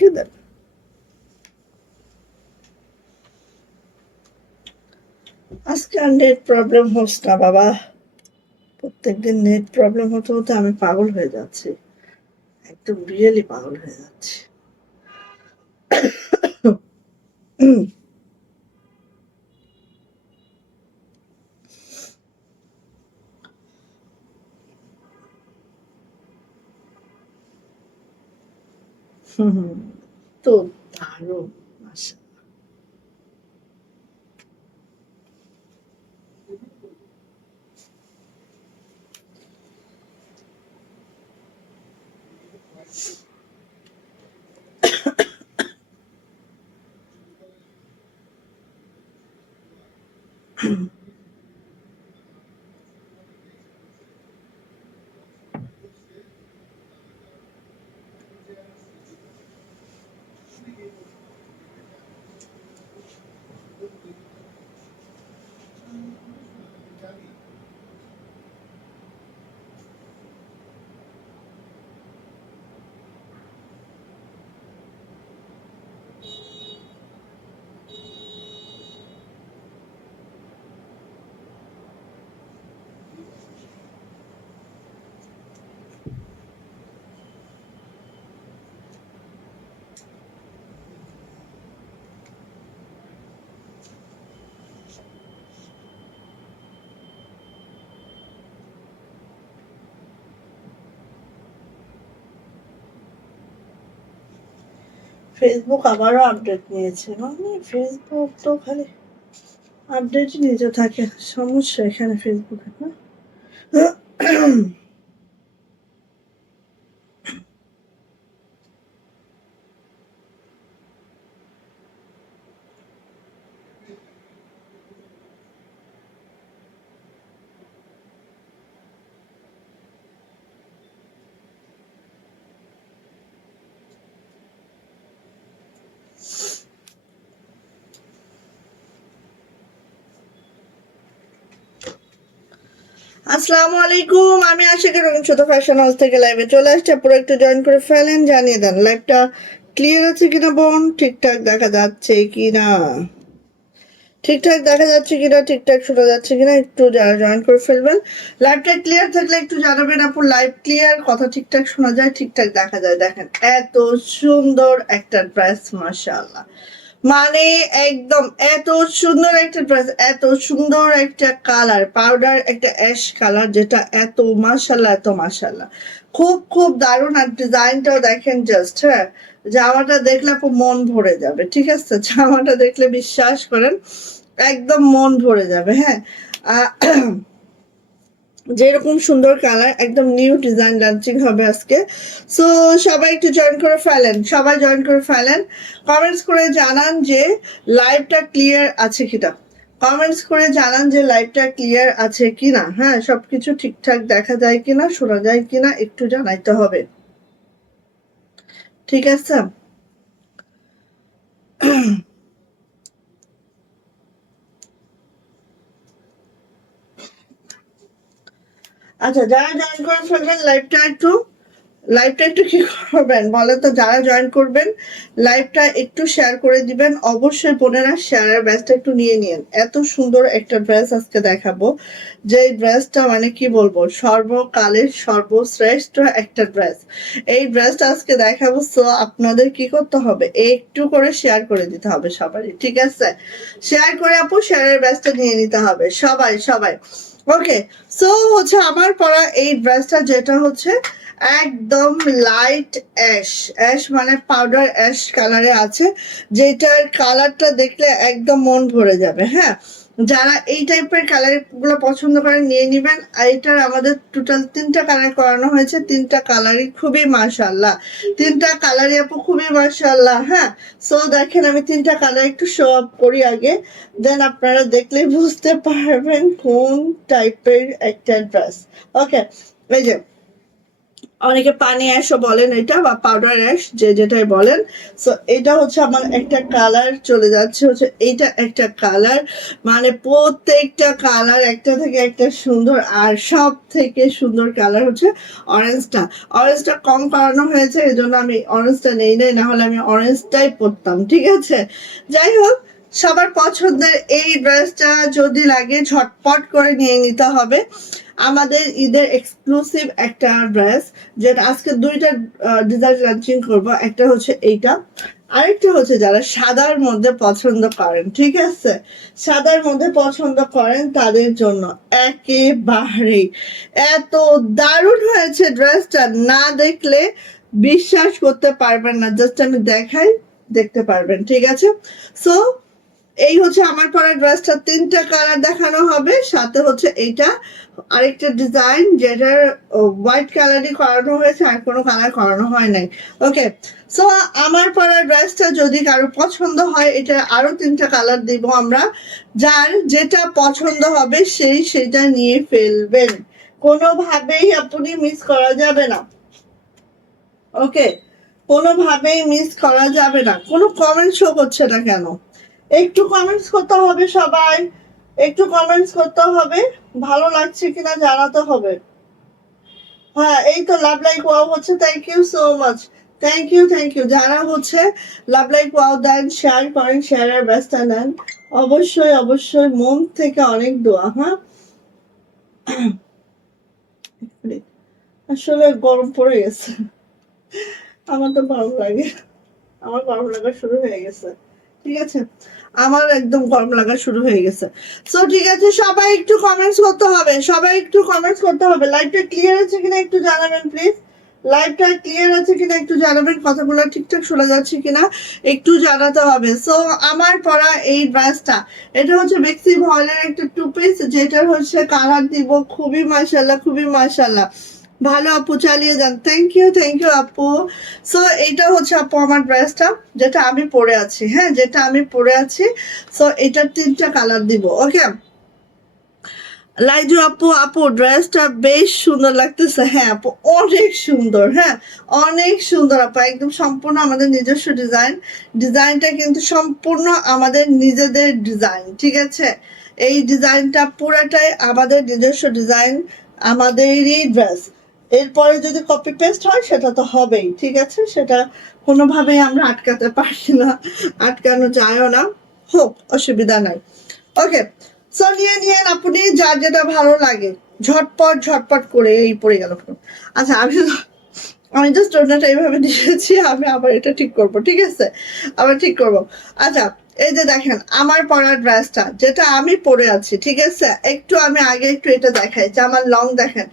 আটকে দেন। আজকে আর net problem হোস না বাবা, প্রত্যেকদিন নেট প্রবলেম হতে হতে আমি পাগল হয়ে যাচ্ছি, একদম রিয়েলি পাগল হয়ে যাচ্ছি। তো দারুণ, মাশা। ফেসবুক আবারও আপডেট নিয়েছে, মানে ফেসবুক তো খালি আপডেট নিতে থাকে, সমস্যা এখানে ফেসবুকের না। আসসালামু আলাইকুম, আমি আশিকা রঙিন ছোট ফ্যাশন হাউস থেকে লাইভে চলে আসছি। পুরো একটু জয়েন করে ফেলেন, জানিয়ে দেন লাইভটা ক্লিয়ার আছে কিনা বোন, ঠিকঠাক দেখা যাচ্ছে কিনা, ঠিকঠাক দেখা যাচ্ছে কিনা, ঠিকঠাক শোনা যাচ্ছে কিনা, একটু যারা জয়েন করে ফেলবেন। লাইভটা ক্লিয়ার থাকলে একটু জানাবেন আপু, লাইভ ক্লিয়ার, কথা ঠিকঠাক শোনা যায়, ঠিকঠাক দেখা যায়। দেখেন এত সুন্দর একটা ড্রেস, মাশাআল্লাহ, মানে একদম এত সুন্দর একটা ড্রেস, এত সুন্দর একটা কালার, পাউডার একটা অ্যাশ কালার, যেটা এত মাশাআল্লাহ, এত মাশাআল্লাহ, খুব খুব দারুণ। আর ডিজাইনটাও দেখেন জাস্ট, হ্যাঁ, জামাটা দেখলে আপু মন ভরে যাবে, ঠিক আছে, জামাটা দেখলে বিশ্বাস করেন একদম মন ভরে যাবে। হ্যাঁ, যেরকম সুন্দর কালার, একদম নিউ ডিজাইন লঞ্চিং হবে আজকে। সো সবাই একটু জয়েন করে ফেলেন, সবাই জয়েন করে ফেলেন, কমেন্টস করে জানান যে লাইভটা ক্লিয়ার আছে কিনা, কমেন্টস করে জানান যে লাইভটা ক্লিয়ার আছে কিনা, হ্যাঁ, সবকিছু ঠিকঠাক দেখা যায় কিনা, শোনা যায় কিনা, একটু জানাইতে হবে, ঠিক আছে। আচ্ছা, যারা জয়েন করে ফেলবেন লাইভটা একটু কি করবেন বলেন তো, যারা জয়েন করবেন লাইভটা একটু শেয়ার করে দিবেন অবশ্যই বোনেরা, শেয়ারের ব্যাচটা একটু নিয়ে নিন। এত সুন্দর একটা ড্রেস আজকে দেখাবো, যে ড্রেসটা মানে কি বলবো, সর্বকালের সর্বশ্রেষ্ঠ একটা ড্রেস, এই ড্রেসটা আজকে দেখাবো। সো আপনাদের কি করতে হবে, একটু করে শেয়ার করে দিতে হবে সবারই, ঠিক আছে, শেয়ার করে আপু শেয়ারের ব্যাচটা নিয়ে নিতে হবে সবাই সবাই। ওকে, সো হচ্ছে আমার পরা এই ড্রেসটা, যেটা হচ্ছে একদম লাইট অ্যাশ, অ্যাশ মানে পাউডার অ্যাশ কালারে আছে, যেটার কালারটা দেখলে একদম মন ভরে যাবে। হ্যাঁ, যারা এই টাইপের কালার গুলো পছন্দ করেন নিয়ে নিবেন। এটার আমাদের টোটাল 3টা কালার করানো হয়েছে, 3টা কালারই খুবই মাশাআল্লাহ, 3টা কালারই আপু খুবই মাশাআল্লাহ। হ্যাঁ, সো দেখেন আমি 3টা কালার একটু শো আপ করি আগে, দেন আপনারা দেখলেই বুঝতে পারবেন কোন টাইপের একটা ড্রেস। ওকে, এই যে অনেকে পানি অ্যাশও বলেন এটা, বা পাউডার অ্যাশ, যে যেটাই বলেন। সো এটা হচ্ছে আমার একটা কালার চলে যাচ্ছে, হচ্ছে এইটা একটা কালার, মানে প্রত্যেকটা কালার একটা থেকে একটা সুন্দর। আর সব থেকে সুন্দর কালার হচ্ছে অরেঞ্জটা। অরেঞ্জটা কম করানো হয়েছে, এই জন্য আমি অরেঞ্জটা নেই নাই, না হলে আমি অরেঞ্জটাই পরতাম, ঠিক আছে। যাই হোক, সবার পছন্দের এই ড্রেসটা যদি লাগে ঝটপট করে নিয়ে নিতে হবে। আমাদের ঈদের এক্সক্লুসিভ একটা ড্রেস, যেটা আজকে দুইটা ডিজাইন লঞ্চিং করব। একটা হচ্ছে এইটা, আরেকটা হচ্ছে যারা সাদার মধ্যে পছন্দ করেন, ঠিক আছে, সাদার মধ্যে পছন্দ করেন তাদের জন্য একেবারেই এত দারুণ হয়েছে ড্রেসটা, না দেখলে বিশ্বাস করতে পারবেন না। জাস্ট আমি দেখাই, দেখতে পারবেন, ঠিক আছে। সো এই হচ্ছে আমার পরা ড্রেসটা, তিনটা কালার দেখানো হবে, সাথে হচ্ছে এইটা আরেকটা ডিজাইন যেটার হোয়াইট কালারই করানো হয়েছে, আর কোনো কালার করানো হয় নাই। ওকে, সো আমার পরা ড্রেসটা যদি কারো পছন্দ হয়, এটা আরো তিনটা কালার দিব আমরা, যার যেটা পছন্দ হবে সেই সেটা নিয়ে ফেলবেন, কোনোভাবেই আপনি মিস করা যাবে না। ওকে, কোনোভাবেই মিস করা যাবে না। কোনো কমেন্ট শো করছে না কেন? একটু কমেন্টস করতে হবে সবাই, একটু কমেন্টস করতে হবে, ভালো লাগছে কিনা জানাতে হবে। হ্যাঁ, এই তো লাভ লাইক ওয়াও হচ্ছে, thank you so much, thank you যারা হচ্ছে লাভ লাইক ওয়াও দেন, শেয়ার করেন, শেয়ারের ব্যবস্থা নেন, অবশ্যই অবশ্যই মন থেকে অনেক দোয়া। হ্যাঁ, আসলে গরম পড়ে গেছে, আমার তো গরম লাগে, আমার গরম লাগা শুরু হয়ে গেছে, ঠিক আছে, আমার একদম গরম লাগা শুরু হয়ে গেছে। সো ঠিক আছে, সবাই একটু কমেন্টস করতে হবে, সবাই একটু কমেন্টস করতে হবে। লাইভটা ক্লিয়ার আছে কিনা একটু জানাবেন প্লিজ, লাইভটা ক্লিয়ার আছে কিনা একটু জানাবেন, কথাগুলো ঠিকঠাক শোনা যাচ্ছে কিনা একটু জানাতে হবে। সো আমার পরা এই ড্রেসটা, এটা হচ্ছে বেক্সি ভয়েলের একটা টু পিস, যেটার হচ্ছে কালার দিব খুবই মাশাআল্লাহ, খুবই মাশাআল্লাহ। ভালো আপু, চালিয়ে যান, থ্যাংক ইউ আপু। সো এইটা হচ্ছে আপু আমার ড্রেসটা, যেটা আমি পরে আছি, হ্যাঁ, যেটা আমি পরে আছি। সো এটার তিনটা কালার দিব। ওকে, লাইজু আপু, আপু ড্রেসটা বেশ সুন্দর লাগতেছে। হ্যাঁ আপু, অনেক সুন্দর, হ্যাঁ অনেক সুন্দর আপু, একদম সম্পূর্ণ আমাদের নিজস্ব ডিজাইন, ডিজাইনটা কিন্তু সম্পূর্ণ আমাদের নিজেদের ডিজাইন, ঠিক আছে। এই ডিজাইনটা পুরাটাই আমাদের নিজস্ব ডিজাইন, আমাদেরই ড্রেস। এরপরে যদি কপি পেস্ট হয় সেটা তো হবেই, ঠিক আছে, সেটা কোনোভাবেই আমরা আটকাতে পারি না, আটকানো যায়ও না, হোক, অসুবিধা নাই। ওকে, সো নিয়ে নিয়েন আপনি যার যেটা ভালো লাগে, ঝটপট ঝটপট করে। এই পড়ে গেল। আচ্ছা, আমি জাস্ট ওনাটা এইভাবে দিয়েছি, আমি আবার এটা ঠিক করব, ঠিক আছে, আবার ঠিক করব। আচ্ছা, এই যে দেখেন আমার পরা ড্রেসটা, যেটা আমি পরে আছি, ঠিক আছে, একটু আমি আগে একটু এটা দেখাই যে আমার লং দেখেন।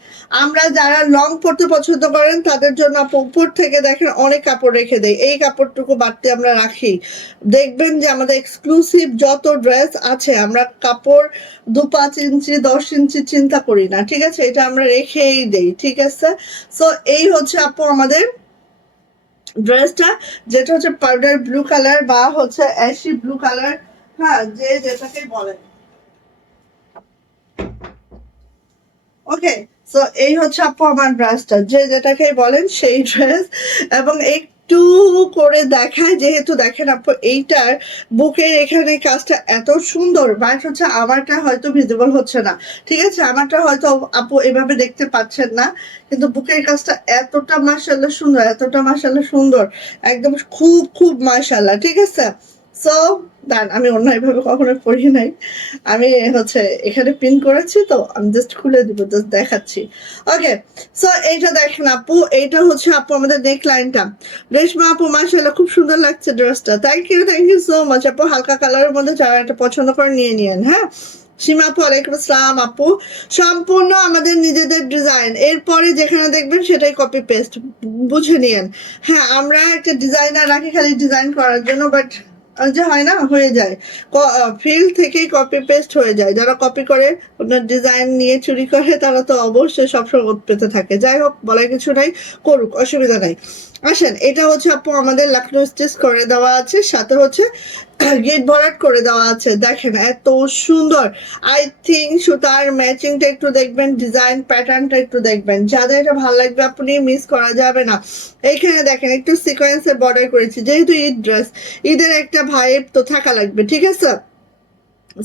আমরা যারা লং পরতে পছন্দ করেন তাদের জন্য উপর থেকে দেখেন অনেক কাপড় রেখে দেয়, এই কাপড়টুকু বাড়তি আমরা রাখি। দেখবেন যে আমাদের এক্সক্লুসিভ যত ড্রেস আছে, আমরা কাপড় 2-5 ইঞ্চি 10 ইঞ্চি চিন্তা করি না, ঠিক আছে, এটা আমরা রেখেই দেই, ঠিক আছে। সো এই হচ্ছে আপু আমাদের ড্রেসটা, যেটা হচ্ছে পাউডার ব্লু কালার বা হচ্ছে অ্যাশি ব্লু কালার, হ্যাঁ, যে যেটাকে বলেন। ওকে, সো এই হচ্ছে আপু আমার ড্রেসটা, যে যেটাকে বলেন সেই ড্রেস। এবং একটু করে দেখায়, যেহেতু দেখেন আপু এইটার বুকের এখানে কাজটা এত সুন্দর, বাট হচ্ছে আমারটা হয়তো ভিজিবল হচ্ছে না, ঠিক আছে, আমারটা হয়তো আপু এভাবে দেখতে পাচ্ছেন না, কিন্তু বুকের কাজটা এতটা মাশাআল্লাহ সুন্দর, এতটা মাশাআল্লাহ সুন্দর, একদম খুব খুব মাশাআল্লাহ, ঠিক আছে। সো দাঁড়ান, আমি অন্য এভাবে কখনো পড়ি নাই, আমি হচ্ছে এখানে পিন করেছি, তো আমি জাস্ট খুলে দিব, জাস্ট দেখাচ্ছি। ওকে, সো এইটা দেখেন আপু, এইটা হচ্ছে আপু আমাদের নেক লাইনটা। রেশমা আপু, মাশাআল্লাহ খুব সুন্দর লাগছে ড্রেসটা, থ্যাংক ইউ সো মাচ আপু। হালকা কালারের মধ্যে যারা এটা পছন্দ করে নিয়ে নিয়েন। হ্যাঁ, সীমা আপু, ওয়ালাইকুম আসসালাম আপু। সম্পূর্ণ আমাদের নিজেদের ডিজাইন, এরপরে যেখানে দেখবেন সেটাই কপি পেস্ট, বুঝে নিয়েন। হ্যাঁ, আমরা একটা ডিজাইনার রাখি খালি ডিজাইন করার জন্য, বাট যে হয় না, হয়ে যায়, ফিল্ড থেকেই কপি পেস্ট হয়ে যায়। যারা কপি করে আপনার ডিজাইন নিয়ে চুরি করে, তারা তো অবশ্যই সবসময় ওত পেতে থাকে। যাই হোক, বলার কিছু নাই, করুক, অসুবিধা নাই। আসেন, এটা হচ্ছে আপু আমাদের লাকনো স্টিচ করে দেওয়া আছে, সাথে হচ্ছে গেট ভরাট করে দেওয়া আছে, দেখেন এত সুন্দর। আই থিঙ্ক সুতার ম্যাচিংটা একটু দেখবেন, ডিজাইন প্যাটার্নটা একটু দেখবেন, যাদের এটা ভালো লাগবে আপনি মিস করা যাবে না। এইখানে দেখেন একটু সিকোয়েন্সের বর্ডার করেছি, যেহেতু ঈদ ড্রেস, ঈদের একটা ভাইব তো থাকা লাগবে, ঠিক আছে।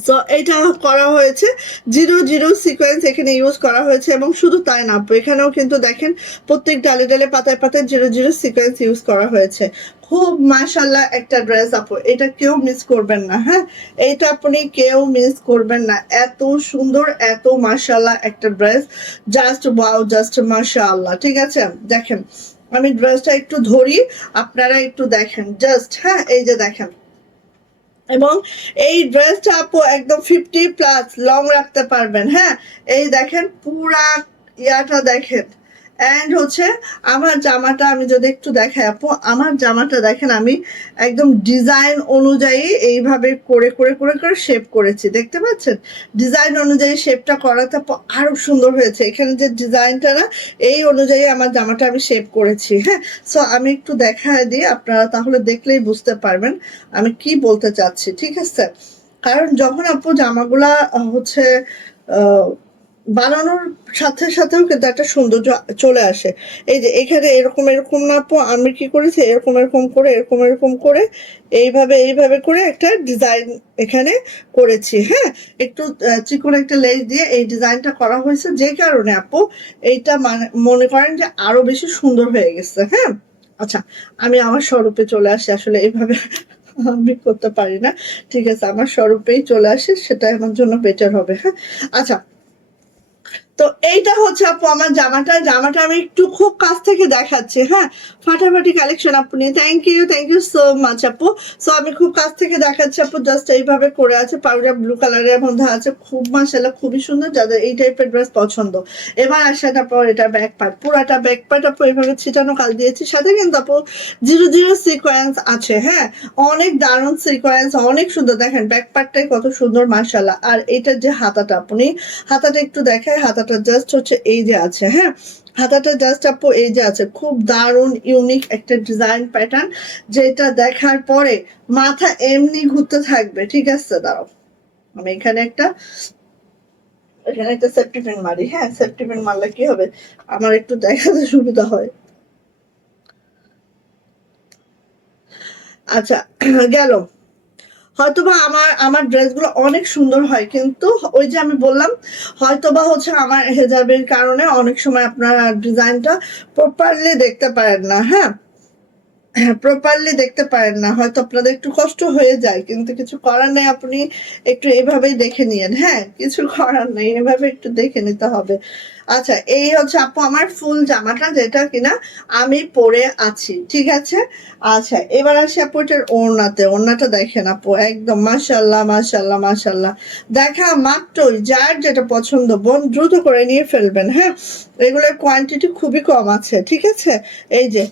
সো এটা করা হয়েছে, 0 0 সিকোয়েন্স এখানে ইউজ করা হয়েছে, এবং শুধু তাই না, এখানেও কিন্তু দেখেন প্রত্যেক ডালে ডালে পাতায় পাতায় 0 0 সিকোয়েন্স ইউজ করা হয়েছে। খুব মাশাল্লাহ একটা ড্রেস আপু, এটা কেউ মিস করবেন না। হ্যাঁ, এইটা আপনি কেউ মিস করবেন না, এত সুন্দর, এত মাশাল্লাহ একটা ড্রেস, জাস্ট ওয়াও, জাস্ট মাশাল্লাহ। ঠিক আছে, দেখেন আমি ড্রেসটা একটু ধরি, আপনারা একটু দেখেন জাস্ট। হ্যাঁ, এই যে দেখেন, এবং এই ড্রেসটা আপু একদম 50+ লং রাখতে পারবেন। হ্যাঁ, এই দেখেন পুরা ইয়াটা দেখেন। অ্যান্ড হচ্ছে আমার জামাটা আমি যদি একটু দেখাই আপু, আমার জামাটা দেখেন আমি একদম ডিজাইন অনুযায়ী এইভাবে করে করে করে করে শেপ করেছি, দেখতে পাচ্ছেন? ডিজাইন অনুযায়ী শেপটা করাতে আরো সুন্দর হয়েছে। এখানে যে ডিজাইনটা না, এই অনুযায়ী আমার জামাটা আমি শেপ করেছি। হ্যাঁ, সো আমি একটু দেখায় দিই, আপনারা তাহলে দেখলেই বুঝতে পারবেন আমি কি বলতে চাচ্ছি। ঠিক আছে, কারণ যখন আপু জামাগুলা হচ্ছে বানানোর সাথে সাথেও কিন্তু একটা সৌন্দর্য চলে আসে। এই যে এখানে এরকম এরকম না আপু, আমি কি করেছি, এরকম এরকম করে, এরকম এরকম করে, এইভাবে এইভাবে করে একটা ডিজাইন এখানে করেছি। হ্যাঁ, একটু চিকন একটা লেস দিয়ে এই ডিজাইনটা করা হয়েছে, যে কারণে আপু এইটা মানে মনে করেন যে আরো বেশি সুন্দর হয়ে গেছে। হ্যাঁ, আচ্ছা আমি আমার স্বরূপে চলে আসি, আসলে এইভাবে আমি করতে পারি না। ঠিক আছে, আমার স্বরূপেই চলে আসে, সেটা আমার জন্য বেটার হবে। হ্যাঁ, আচ্ছা, তো এইটা হচ্ছে আপু আমার জামাটা আমি একটু খুব কাছ থেকে দেখাচ্ছি। হ্যাঁ, ফাটাফাটি কালেকশন আপনি, থ্যাংক ইউ সো মাচ আপু। সো আমি খুব কাছ থেকে দেখাচ্ছি আপু, জাস্ট এইভাবে করে আছে, পাউডার ব্লু কালারের মধ্যে আছে, খুব মাশাআল্লাহ খুবই সুন্দর, যাদের এই টাইপের ড্রেস পছন্দ। এবার আসে তারপর এটা ব্যাক পার্ট, পুরাটা ব্যাক পার্ট আপু এইভাবে ছিটানো কাজ দিয়েছি, সাথে কিন্তু আপু 0 0 সিকোয়েন্স আছে। হ্যাঁ, অনেক দারুণ সিকোয়েন্স, অনেক সুন্দর, দেখেন ব্যাক পার্টটাই কত সুন্দর মাশাআল্লাহ। আর এটার যে হাতাটা, আপনি হাতাটা একটু দেখায়, হাতাটা জাস্ট হচ্ছে এই যে আছে। হ্যাঁ, হাতাটা জাস্ট আপু এই যে আছে, খুব দারুণ ইউনিক একটা ডিজাইন প্যাটার্ন, যেটা দেখার পরে মাথা এমনি ঘুরতে থাকবে। ঠিক আছে, দাঁড়াও আমি এখানে একটা সেফটি পিন মারি। হ্যাঁ, সেফটি পিন মারলে কি হবে, আমার একটু দেখাতে সুবিধা হয়। আচ্ছা, গেল। হয়তোবা আমার আমার ড্রেসগুলো অনেক সুন্দর হয়, কিন্তু ওই যে আমি বললাম, হয়তোবা হচ্ছে আমার হেজাবের কারণে অনেক সময় আপনার ডিজাইনটা প্রপারলি দেখতে পারেন না। হ্যাঁ, প্রপারলি দেখতে পারেন না, হয়তো আপনাদের একটু কষ্ট হয়ে যায়, কিন্তু কিছু করার নেই, আপনি একটু এইভাবেই দেখে নিয়েন। হ্যাঁ, কিছু করার নেই, এভাবে একটু দেখে নিতে হবে। আচ্ছা, এই হচ্ছে আপু আমার ফুল জামাটা, যেটা কিনা আমি পরে আছি। ঠিক আছে, আচ্ছা এবার আসি আপু এটার ওড়নাতে। ওড়নাটা দেখেন আপু, একদম মাশাল্লাহ মাশাল্লাহ মাশাল্লাহ, দেখা মাত্রই যার যেটা পছন্দ বোন দ্রুত করে নিয়ে ফেলবেন। হ্যাঁ, এগুলোর কোয়ান্টিটি খুবই কম আছে। ঠিক আছে, এই যে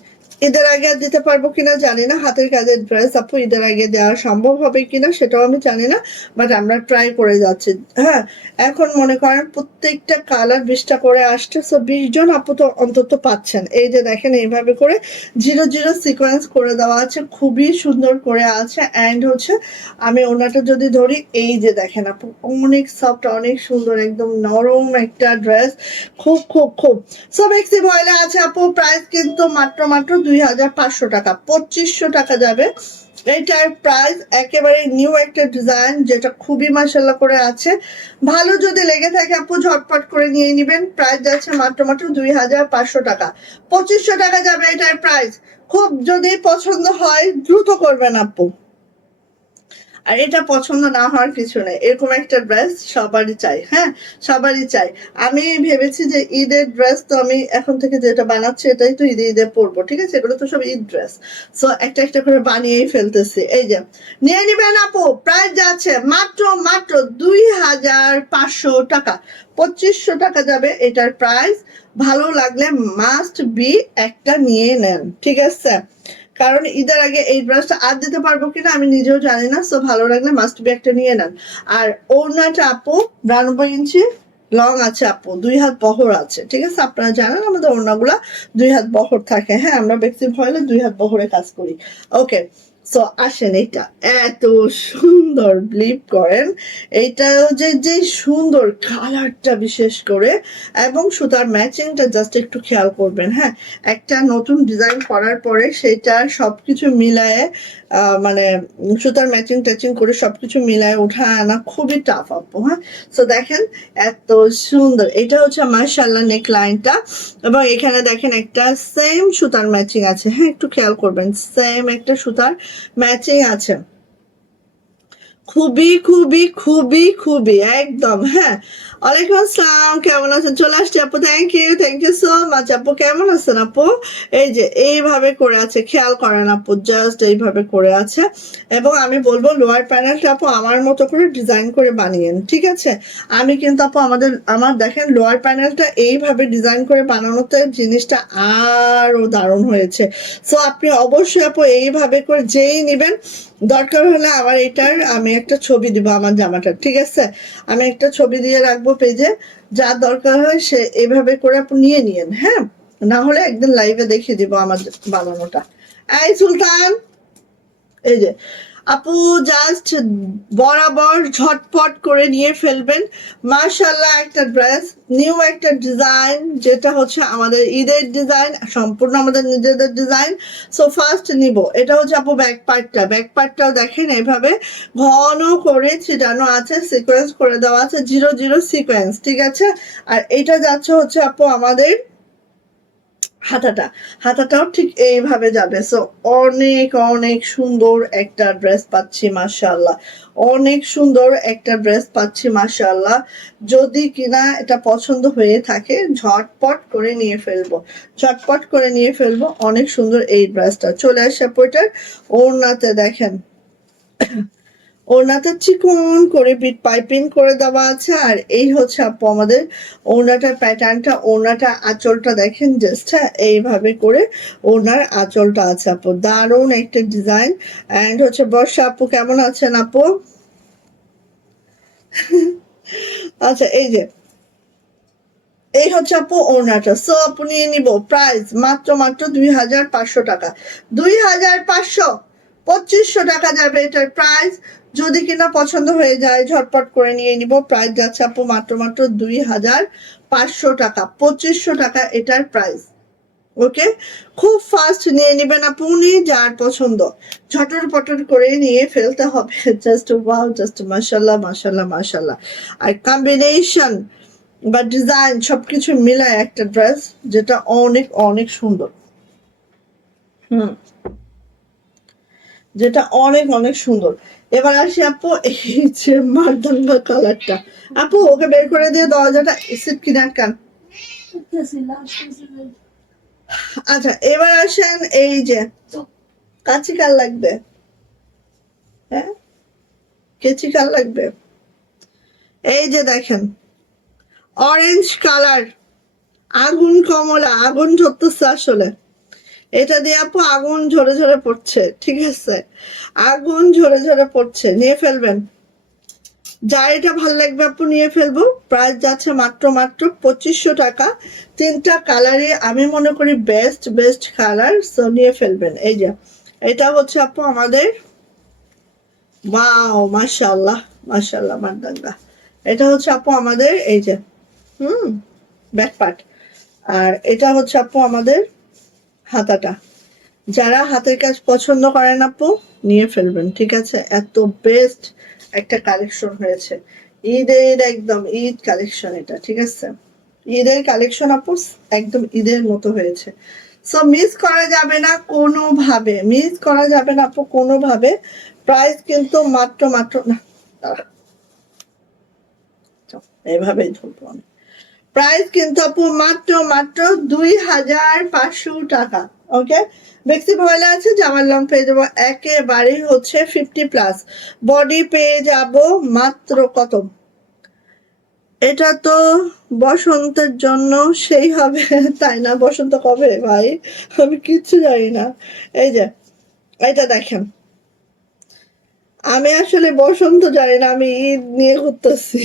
ঈদের আগে আর দিতে পারবো কিনা জানি না, হাতের কাজের ড্রেস আপু ঈদের আগে দেওয়া সম্ভব হবে কিনা সেটাও আমি জানি না, বাট আমরা ট্রাই করে যাচ্ছি। হ্যাঁ, এখন মনে করেন প্রত্যেকটা কালার 20টা করে আসছে, সো 20 জন আপু তো অন্তত পাচ্ছেন। এই যে দেখেন এইভাবে করে 0 0 সিকোয়েন্স করে দেওয়া আছে, খুবই সুন্দর করে আছে। অ্যান্ড হচ্ছে আমি ওনাটা যদি ধরি, এই যে দেখেন আপু অনেক সফট, অনেক সুন্দর, একদম নরম একটা ড্রেস, খুব খুব খুব। সো বেক্সি ভয়েলে আছে আপু, প্রাইস কিন্তু মাত্র মাত্র 2500 টাকা, 2500 টাকা যাবে। এইটার প্রাইস একেবারে নিউ একটা ডিজাইন, যেটা খুবই মাশাআল্লাহ করে আছে। ভালো যদি লেগে থাকে আপু ঝটপট করে নিয়ে নেবেন, প্রাইস যাচ্ছে মাত্র মাত্র 2500 টাকা, 2500 টাকা যাবে এটার প্রাইস। খুব যদি পছন্দ হয় দ্রুত করবেন আপু। আর এটা পছন্দ না হওয়ার কিছু নেই, এরকম একটা ড্রেস সবারই চাই। হ্যাঁ, সবারই চাই। আমি ভেবেছি যে ঈদের ড্রেস তো আমি এখন থেকে যেটা বানাচ্ছি এটাই তো ঈদে ঈদে পরবো। ঠিক আছে, এগুলো তো সব ঈদ ড্রেস, সো একটা একটা করে বানিয়েই ফেলতেছি। এই যে নিয়ে নিবেন আপু, প্রাইস যাচ্ছে মাত্র মাত্র 2500 টাকা, 2500 টাকা যাবে এটার প্রাইস। ভালো লাগলে মাস্ট বি একটা নিয়ে নেন। ঠিক আছে, কারণ ঈদের আগে এই ড্রেসটা আর দিতে পারবো কিনা আমি নিজেও জানি না, সো ভালো লাগলে মাস্ট বি একটা নিয়ে নেন। আর ওড়নাটা আপু 92 ইঞ্চি লং আছে আপু, 2 হাত বহর আছে। ঠিক আছে, আপনারা জানেন আমাদের ওড়নাগুলা 2 হাত বহর থাকে। হ্যাঁ, আমরা ব্যক্তি ভয়েলে 2 হাত বহরে কাজ করি। ওকে, সো আসেন, এটা এত সুন্দর ব্লিপ করেন, এইটাও যে সুন্দর কালারটা বিশেষ করে, এবং সুতার ম্যাচিংটা জাস্ট একটু খেয়াল করবেন। হ্যাঁ, একটা নতুন ডিজাইন করার পরে সেটা সবকিছু মিলায়ে মানে সুতার ম্যাচিং ট্যাচিং করে সবকিছু মিলায়ে ওঠা আনা খুবই টাফ আপু। হ্যাঁ, সো দেখেন এত সুন্দর, এটা হচ্ছে মাশাআল্লাহ নেক লাইনটা, এবং এখানে দেখেন একটা সেম সুতার ম্যাচিং আছে। হ্যাঁ, একটু খেয়াল করবেন, সেম একটা সুতার ম্যাচিং আছে, খুবই খুবই খুবই খুবই একদম। হ্যাঁ, ওয়ালাইকুম আসসালাম, কেমন আছেন? চলে আসছি আপু, থ্যাংক ইউ সো মাচ। আপু কেমন আছেন আপু? এই যে এইভাবে করে আছে, খেয়াল করেন আপু, জাস্ট এইভাবে করে আছে। এবং আমি বলবো লোয়ার প্যানেলটা আপু আমার মতো করে ডিজাইন করে বানিয়েন, ঠিক আছে? আমি কিন্তু আপু আমার দেখেন লোয়ার প্যানেলটা এইভাবে ডিজাইন করে বানানোতে জিনিসটা আরো দারুণ হয়েছে। সো আপনি অবশ্যই আপু এইভাবে করে যেই নেবেন, দরকার হলে আমার এটার আমি একটা ছবি দিব আমার জামাটার, ঠিক আছে? আমি একটা ছবি দিয়ে রাখবো পেজে, যা দরকার হয় সে এইভাবে করে আপনি নিয়ে নিয়েন। হ্যাঁ, না হলে একদিন লাইভে দেখিয়ে দিব আমার বানানোটা। এই সুলতান, এই যে আপু জাস্ট বরাবর ঝটপট করে নিয়ে ফেলবেন। মাশাআল্লাহ একটা ড্রেস, নিউ একটা ডিজাইন, যেটা হচ্ছে আমাদের ঈদের ডিজাইন, সম্পূর্ণ আমাদের নিজেদের ডিজাইন। সো ফার্স্ট নিব, এটা হচ্ছে আপু ব্যাক পার্টটাও দেখেন এইভাবে ঘন করে ছিটানো আছে, সিকোয়েন্স করে দেওয়া আছে, 0 0 সিকোয়েন্স, ঠিক আছে? আর এটা যাচ্ছে হচ্ছে আপু আমাদের হাতাটাও ঠিক এইভাবে যাবে। সো অনেক অনেক সুন্দর একটা ড্রেস পাচ্ছি মাশাআল্লাহ, অনেক সুন্দর একটা ড্রেস পাচ্ছি মাশাআল্লাহ। যদি কিনা এটা পছন্দ হয়ে থাকে ঝটপট করে নিয়ে ফেলবো, ঝটপট করে নিয়ে ফেলবো। অনেক সুন্দর এই ড্রেসটা। চলে আসে ওইটার ওড়নাতে দেখেন, ওড়নাটা চিকন করে বিট পাইপিং করে দেওয়া আছে। আর এই হচ্ছে আপু আমাদের ওড়নাটার প্যাটার্নটা, ওড়নাটা আঁচলটা দেখেন জাস্ট। হ্যাঁ, এইভাবে করে ওড়নার আঁচলটা আছে আপু, দারুণ একটা ডিজাইন। অ্যান্ড হচ্ছে বর্ষা আপু, কেমন আছেন আপু? আচ্ছা, এই হচ্ছে আপু ওড়নাটা। সো আপু নিয়ে নিব, প্রাইস মাত্র 2500 টাকা, 2500, 2500 টাকা যাবে এটার প্রাইস। যদি কিনা পছন্দ হয়ে যায় ঝটপট করে নিয়ে নিব, প্রাইস যাচ্ছে আপু মাত্র 2500 টাকা, 2500 টাকা এটার প্রাইস। ওকে, খুব ফাস্ট নিয়ে নেবেন আপু, যার পছন্দ ঝটর পটর করে নিয়ে ফেলতে হবে। জাস্ট ওয়াও, জাস্ট মাশাল্লাহ মাশাল্লাহ মাশাল্লাহ। আর কম্বিনেশন বা ডিজাইন সবকিছু মিলায় একটা ড্রেস, যেটা অনেক অনেক সুন্দর। হুম, যেটা অনেক অনেক সুন্দর। এবার আসি আপু এই যে মার্দাঙ্গা কালারটা, আপু ওকে বের করে দিয়ে দরজাটা এসিড কিনে আটকান। আচ্ছা, এবার আসেন এই যে কাচি কাল লাগবে, হ্যাঁ কেচি কাল লাগবে। এই যে দেখেন অরেঞ্জ কালার, আগুন কমলা, আগুন ঝরতেছে আসলে, এটা দিয়ে আপু আগুন ঝরে ঝরে পড়ছে, ঠিক আছে? আগুন ঝরে ঝরে পড়ছে, নিয়ে ফেলবেন। যার এটা ভাল লাগবে আপু নিয়ে ফেলবো। প্রাইস যাচ্ছে মাত্র 2500 টাকা। তিনটা কালারে আমি মনে করি বেস্ট কালার, সো নিয়ে ফেলবেন। এই যে এটা হচ্ছে আপু আমাদের, ওয়াও মাশাআল্লাহ মাশাআল্লাহ মার্দাঙ্গা। এটা হচ্ছে আপু আমাদের এই যে ব্যাক পার্ট। আর এটা হচ্ছে আপু আমাদের হাতাটা। যারা হাতের কাজ পছন্দ করেন আপু নিয়ে ফেলবেন, ঠিক আছে? এত বেস্ট একটা কালেকশন হয়েছে, ঈদের একদম ঈদ কালেকশন এটা, ঠিক আছে? ঈদের কালেকশন আপু, একদম ঈদের মতো হয়েছে। সো মিস করা যাবে না কোনোভাবে, মিস করা যাবে না আপু কোনোভাবে। প্রাইস কিন্তু মাত্র না, দাঁড়া, এইভাবেই ধরবো আমি। প্রাইস কিন্তু আপু মাত্র 2500 টাকা। ওকে, বেক্সি ভয়লা আছে, জামার লং পেয়ে যাবো একেবারেই হচ্ছে 50+, বডি পেয়ে যাব মাত্র কত, এটা তো বসন্তের জন্য সেই হবে, তাই না? বসন্ত কবে ভাই, আমি কিচ্ছু জানি না। এই যে এটা দেখেন, আমি আসলে বসন্ত জানি না, আমি ঈদ নিয়ে ঘুরতেছি।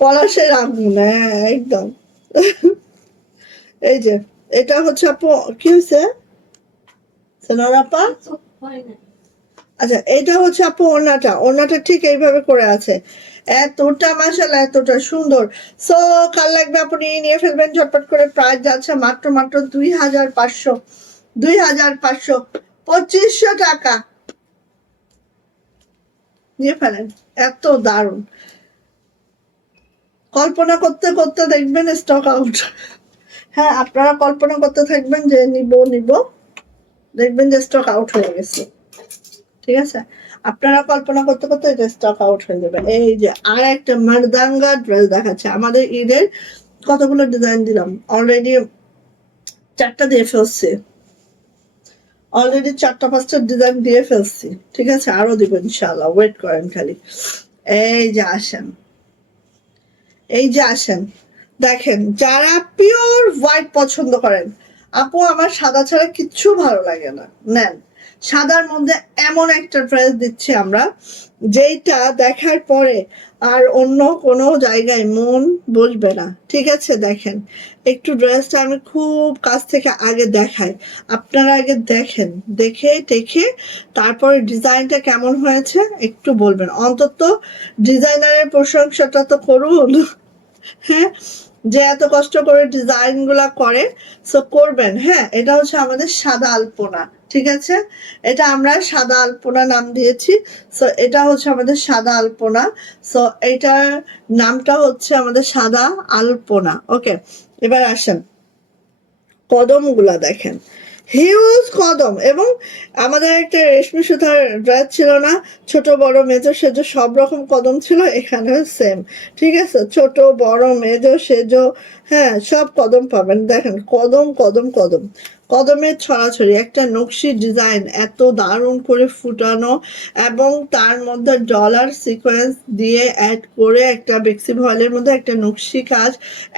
পলাশের আগুন, হ্যাঁ একদম। এই যে এটা হচ্ছে আপু, কি হয়েছে সেনারাপা? আচ্ছা এটা হচ্ছে আপু ওড়নাটা, ওড়নাটা ঠিক এইভাবে করে আছে, এতটা মাশাআল্লাহ এতটা সুন্দর। সো কাল লাগবে আপনি নিয়ে ফেলবেন ঝটপট করে। প্রাইস যাচ্ছে মাত্র মাত্র 2500, 2500, 2500 টাকা নিয়ে ফেলেন। এত দারুণ, কল্পনা করতে করতে দেখবেন স্টক আউট। হ্যাঁ আপনারা কল্পনা করতে থাকবেন যে নিব নিব, দেখবেন যে স্টক আউট হয়ে গেছে। ঠিক আছে, আপনারা কল্পনা করতে করতে এটা স্টক আউট হয়ে যাবে। এই যে আর একটা মারদাঙ্গা ড্রেস দেখাচ্ছে, আমাদের ঈদের কতগুলো ডিজাইন দিলাম অলরেডি, 4টা দিয়ে ফেলছি অলরেডি, 4টা 5টা ডিজাইন দিয়ে ফেলছি। ঠিক আছে, আরো দিব ইনশাআল্লাহ, ওয়েট করেন খালি। এই যে আসেন, এই যে আসেন, দেখেন যারা পিওর হোয়াইট পছন্দ করেন, আপু আমার সাদা ছাড়া কিচ্ছু ভালো লাগে না, নেন সাদার মধ্যে এমন একটা ড্রেস দিচ্ছি আমরা, যেইটা দেখার পরে আর অন্য কোনো জায়গায় মন বসবে না। ঠিক আছে, দেখেন একটু ড্রেসটা আমি খুব কাছ থেকে আগে দেখাই, আপনারা আগে দেখেন, দেখে দেখে তারপরে ডিজাইনটা কেমন হয়েছে একটু বলবেন, অন্তত ডিজাইনারের প্রশংসাটা তো করুন। হ্যাঁ, যে এত কষ্ট করে ডিজাইন গুলা করে, সো করবেন। হ্যাঁ, এটা হচ্ছে আমাদের সাদা আলপনা। ঠিক আছে, এটা আমরা সাদা আলপনা নাম দিয়েছি। সো এটা হচ্ছে আমাদের সাদা আলপনা। সো এটার নামটা হচ্ছে আমাদের সাদা আলপনা। ওকে, এবার আসেন, কদম গুলা দেখেন, হিউজ কদম। এবং আমাদের একটা রেশমি সুতার ড্রেস ছিল না, ছোট বড় মেজো সেজো সব রকম কদম ছিল, এখানেও সেম। ঠিক আছে, ছোট বড় মেজো সেজো, হ্যাঁ সব কদম পাবেন। দেখেন কদম কদম কদম, কদমের ছড়াছড়ি, একটা নকশি ডিজাইন এত দারুণ করে ফুটানো, এবং তার মধ্যে ডলার সিকোয়েন্স দিয়ে অ্যাড করে একটা বেক্সি ভয়েলের মধ্যে একটা নকশি কাজ,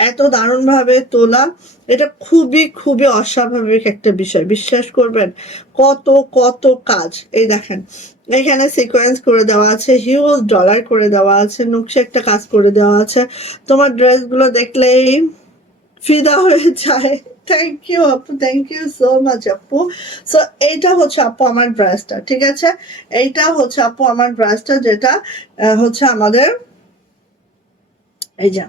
এত দারুণভাবে তোলা। এটা খুবই খুবই অস্বাভাবিক একটা বিষয়, বিশ্বাস করবেন। কত কত কাজ, এই দেখেন এখানে সিকোয়েন্স করে দেওয়া আছে, হিউজ ডলার করে দেওয়া আছে, নকশি একটা কাজ করে দেওয়া আছে। তোমার ড্রেসগুলো দেখলেই ফিদা হয়ে যায়। থ্যাংক ইউ আপু, থ্যাংক ইউ সো মাচ আপু। সো এইটা হচ্ছে আপু আমার ড্রেসটা। ঠিক আছে, এইটা হচ্ছে আপু আমার ড্রেসটা, যেটা হচ্ছে আমাদের, এই যে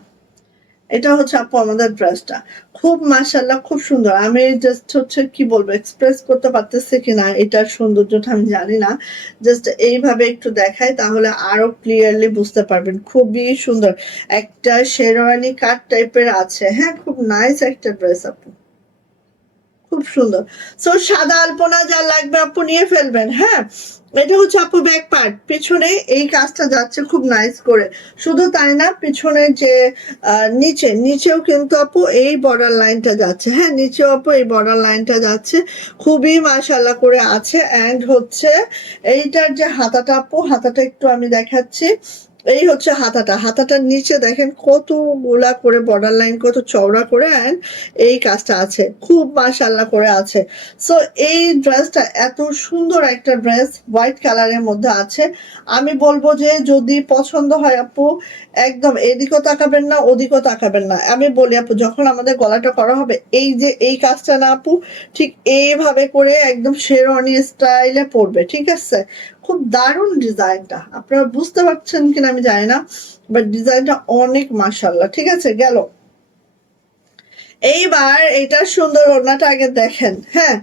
এটা হচ্ছে আপু আমাদের ড্রেসটা, খুব মাশাআল্লাহ খুব সুন্দর। আমি জাস্ট হচ্ছে কি বলবো, এক্সপ্রেস করতে পারতেছি কিনা এটার সৌন্দর্যটা আমি জানি না, জাস্ট এইভাবে একটু দেখাই তাহলে আরো ক্লিয়ারলি বুঝতে পারবেন। খুবই সুন্দর, একটা শেরওয়ানি কাট টাইপের আছে। হ্যাঁ, খুব নাইস একটা ড্রেস আপু, খুব সুন্দর। সো সাদা আলপনা যা লাগবে আপু নিয়ে ফেলবেন। হ্যাঁ, এটা হচ্ছে আপু ব্যাক পার্ট, পিছনে এই কাজটা যাচ্ছে খুব নাইস করে। শুধু তাই না, পিছনে যে নিচে, নিচেও কিন্তু আপু এই বর্ডার লাইনটা যাচ্ছে। হ্যাঁ, নিচেও আপু এই বর্ডার লাইনটা যাচ্ছে, খুবই মাশাআল্লাহ করে আছে। অ্যান্ড হচ্ছে এইটার যে হাতাটা আপু, হাতাটা একটু আমি দেখাচ্ছি। এই হচ্ছে হাতাটা, হাতাটার নিচে দেখেন কতগুলা করে বর্ডার লাইন, কত চওড়া করে, অ্যান্ড এই কাজটা আছে, খুব মাশাআল্লাহ করে আছে। সো এই ড্রেসটা এত সুন্দর একটা ড্রেস, হোয়াইট কালারের মধ্যে আছে। আমি বলবো যে যদি পছন্দ হয় আপু, একদম এদিকেও তাকাবেন না ওদিকেও তাকাবেন না। আমি বলি আপু, যখন আমাদের গলাটা করা হবে, এই যে এই কাজটা না আপু, ঠিক এইভাবে করে একদম শেরওয়ানি স্টাইলে পড়বে। ঠিক আছে, খুব দারুণ ডিজাইনটা, আপনারা বুঝতে পারছেন কিনা আমি জানি না, বাট ডিজাইনটা অনেক মাশাআল্লাহ। ঠিক আছে, গেল। এইবার এটার সুন্দর ওড়নাটা আগে দেখেন। হ্যাঁ,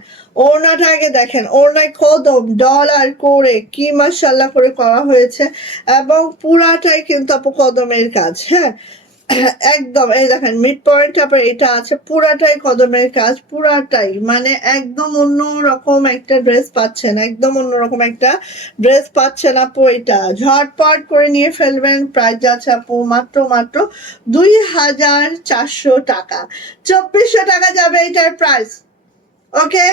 ওড়নাটা আগে দেখেন, ওড়নায় কদম ডলার করে কি মাশাআল্লাহ করে করা হয়েছে, এবং পুরাটাই কিন্তু আপু কদমের কাজ। হ্যাঁ, একদম এই দেখেন মিড পয়েন্ট, তারপর এটা আছে, পুরাটাই কদমের কাজ, পুরাটাই মানে একদম অন্যরকম একটা ড্রেস পাচ্ছেন, একদম অন্যরকম একটা ড্রেস পাচ্ছেন আপু। এটা ঝটপট করে নিয়ে ফেলবেন। প্রাইস আছে আপু মাত্র মাত্র 2400 টাকা, 2400 টাকা যাবে এটার প্রাইস। ওকে,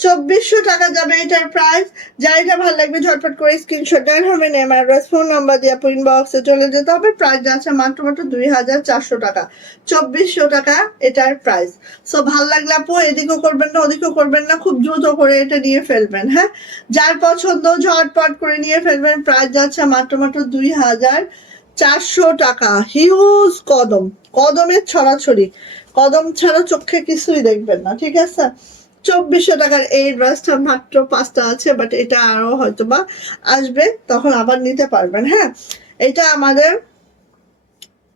2400 টাকা যাবে এটার প্রাইস। যার এটা ভালো লাগবে ঝটপট করে স্ক্রিনশট দেন, হবে নেম অ্যাড্রেস ফোন নাম্বার দিয়ে আপু ইনবক্সে চলে যেতে হবে। প্রাইস আছে মাত্র মাত্র 2400 টাকা, 2400 টাকা এটার প্রাইস। সো ভালো লাগলে আপু এদিকেও করবেন না ওদিকেও করবেন না, খুব দ্রুত করে এটা নিয়ে ফেলবেন। হ্যাঁ, যার পছন্দ ঝটপট করে নিয়ে ফেলবেন। প্রাইস যাচ্ছে মাত্র মাত্র 2400 টাকা। হিউজ কদম, কদমের ছড়াছড়ি, কদম ছাড়া চোখে কিছুই দেখবেন না। ঠিক আছে, 2400 টাকার এই ড্রেসটা মাত্র 5টা আছে, বাট এটা আরো হয়তো বা আসবে, তখন আবার নিতে পারবেন। হ্যাঁ, এটা আমাদের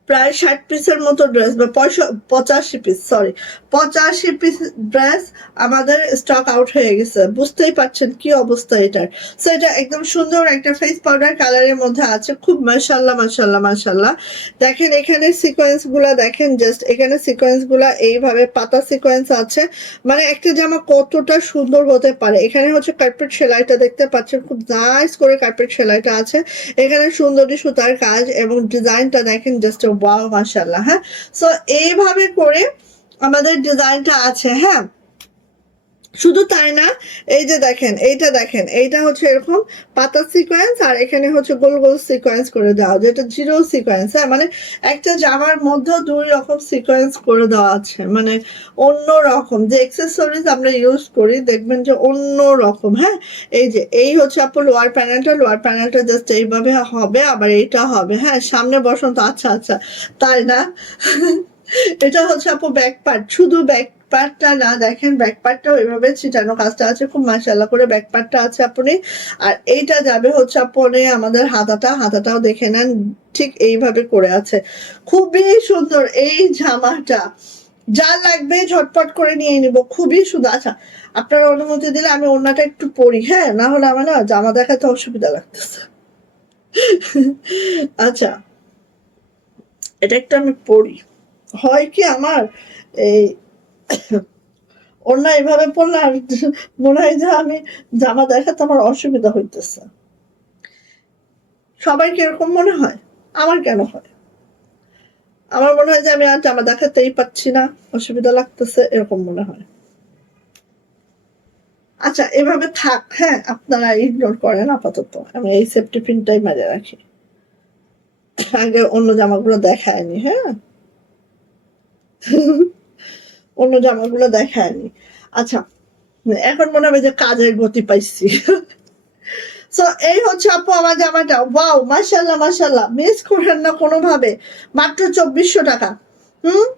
প্রায় 60 পিসের মতো ড্রেস, বা 85 পিস, সরি 85 পিস ড্রেস আমাদের স্টক আউট হয়ে গেছে। বুঝতেই পারছেন কি অবস্থা এটার। সো এটা একদম সুন্দর একটা ফেস পাউডার কালারের মধ্যে আছে, খুব মাশাআল্লাহ মাশাআল্লাহ মাশাআল্লাহ। দেখেন এখানে সিকোয়েন্স গুলা দেখেন, জাস্ট এখানে সিকোয়েন্স গুলা এইভাবে পাতা সিকোয়েন্স আছে, মানে একটা জামা কতটা সুন্দর হতে পারে। এখানে হচ্ছে কার্পেট সেলাইটা দেখতে পাচ্ছেন, খুব নাইস করে কার্পেট সেলাইটা আছে। এখানে সুন্দরী সুতার কাজ এবং ডিজাইনটা দেখেন, জাস্ট ওয়াও মাশাআল্লাহ। হ্যাঁ, সো এইভাবে করে আমাদের ডিজাইনটা আছে। হ্যাঁ, শুধু তাই না, এই যে দেখেন, এইটা দেখেন, এইটা হচ্ছে এরকম পাতা সিকোয়েন্স, আর এখানে হচ্ছে গোল গোল সিকোয়েন্স করে দেওয়া, যেটা জিরো সিকোয়েন্স। হ্যাঁ, মানে একটা জামার মধ্যে 2 রকম সিকোয়েন্স করে দেওয়া আছে, মানে অন্য রকম যে এক্সেসরিজ আমরা ইউজ করি দেখবেন যে অন্য রকম। হ্যাঁ, এই যে এই হচ্ছে আপু লোয়ার প্যানেলটা জাস্ট এইভাবে হবে, আবার এইটা হবে। হ্যাঁ, সামনে বসন্ত, আচ্ছা আচ্ছা, তাই না? এটা হচ্ছে আপু ব্যাক পার্ট, শুধু ব্যাক পার্টটা না, দেখেন ব্যাক পার্টটাও এভাবে ছিটানো কাজটা আছে, খুব মাশাআল্লাহ করে ব্যাক পার্টটা আছে আপনি। আর এইটা যাবে হচ্ছে আপনি আমাদের হাতাটাও দেখে নেন, ঠিক এইভাবে করে আছে, খুবই সুন্দর এই জামাটা। যা লাগবে ঝটপট করে নিয়ে নিব, খুবই সুন্দর। আচ্ছা, আপনার অনুমতি দিলে আমি ওড়নাটা একটু পরি, হ্যাঁ, না হলে আমার না জামা দেখাতে অসুবিধা লাগতেছে। আচ্ছা, এটা একটু আমি পরি। হয় কি আমার এই ওড়না এভাবে পরলে আর মনে হয় যে আমি জামা দেখাতে আমার অসুবিধা হইতেছে। সবাই কিরকম মনে হয়? আমার কেন হয়? আমার মনে হয় যে আমি আর জামা দেখাতেই পাচ্ছি না, অসুবিধা লাগতেছে, এরকম মনে হয়। আচ্ছা, এভাবে থাক। হ্যাঁ, আপনারা ইগনোর করেন আপাতত, আমি এই সেফটি পিনটাই মারে রাখি, আগে অন্য জামাগুলো দেখায়নি। হ্যাঁ, অন্য জামাগুলো দেখায়নি। আচ্ছা, এখন মনে হবে যে কাজের গতি পাইছি। সো এই হচ্ছে আপু আমার জামাটা, ওয়াও মাশাআল্লাহ মাশাআল্লাহ, মিস করেন না কোনোভাবে। মাত্র 2400 টাকা। হুম,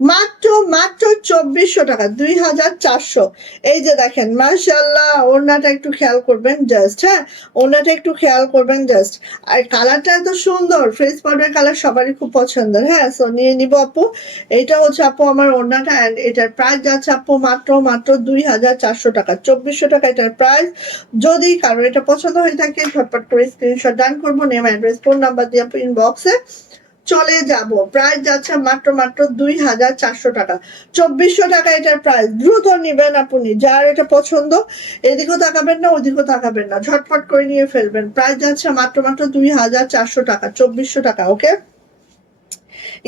মাত্র মাত্র 2400 টাকা, 2400। এই যে দেখেন মাশাআল্লাহ, ওড়নাটা একটু খেয়াল করবেন জাস্ট। হ্যাঁ, ওড়নাটা একটু খেয়াল করবেন জাস্ট। আর কালারটা এত সুন্দর, ফেস পাউডার কালার সবারই খুব পছন্দের। হ্যাঁ, সো নিয়ে নিব আপু। এইটা হচ্ছে আপু আমার ওড়নাটা, অ্যান্ড এটার প্রাইস যাচ্ছে আপু মাত্র মাত্র 2400 টাকা, 2400 টাকা এটার প্রাইস। যদি কারো এটা পছন্দ হয়ে থাকে, ঝটপট করে স্ক্রিনশট ডান করবো, নেম অ্যাড্রেস ফোন নাম্বার দিয়ে আপু ইনবক্সে চলে যাব। প্রাইস যাচ্ছে মাত্র মাত্র 2400 টাকা, 2400 টাকা এটার প্রাইস। দ্রুত নিবেন আপনি, যার এটা পছন্দ এদিকেও তাকাবেন না ওদিকেও তাকাবেন না, ঝটপট করে নিয়ে ফেলবেন। প্রাইস যাচ্ছে মাত্র মাত্র 2400 টাকা, 2400 টাকা। ওকে,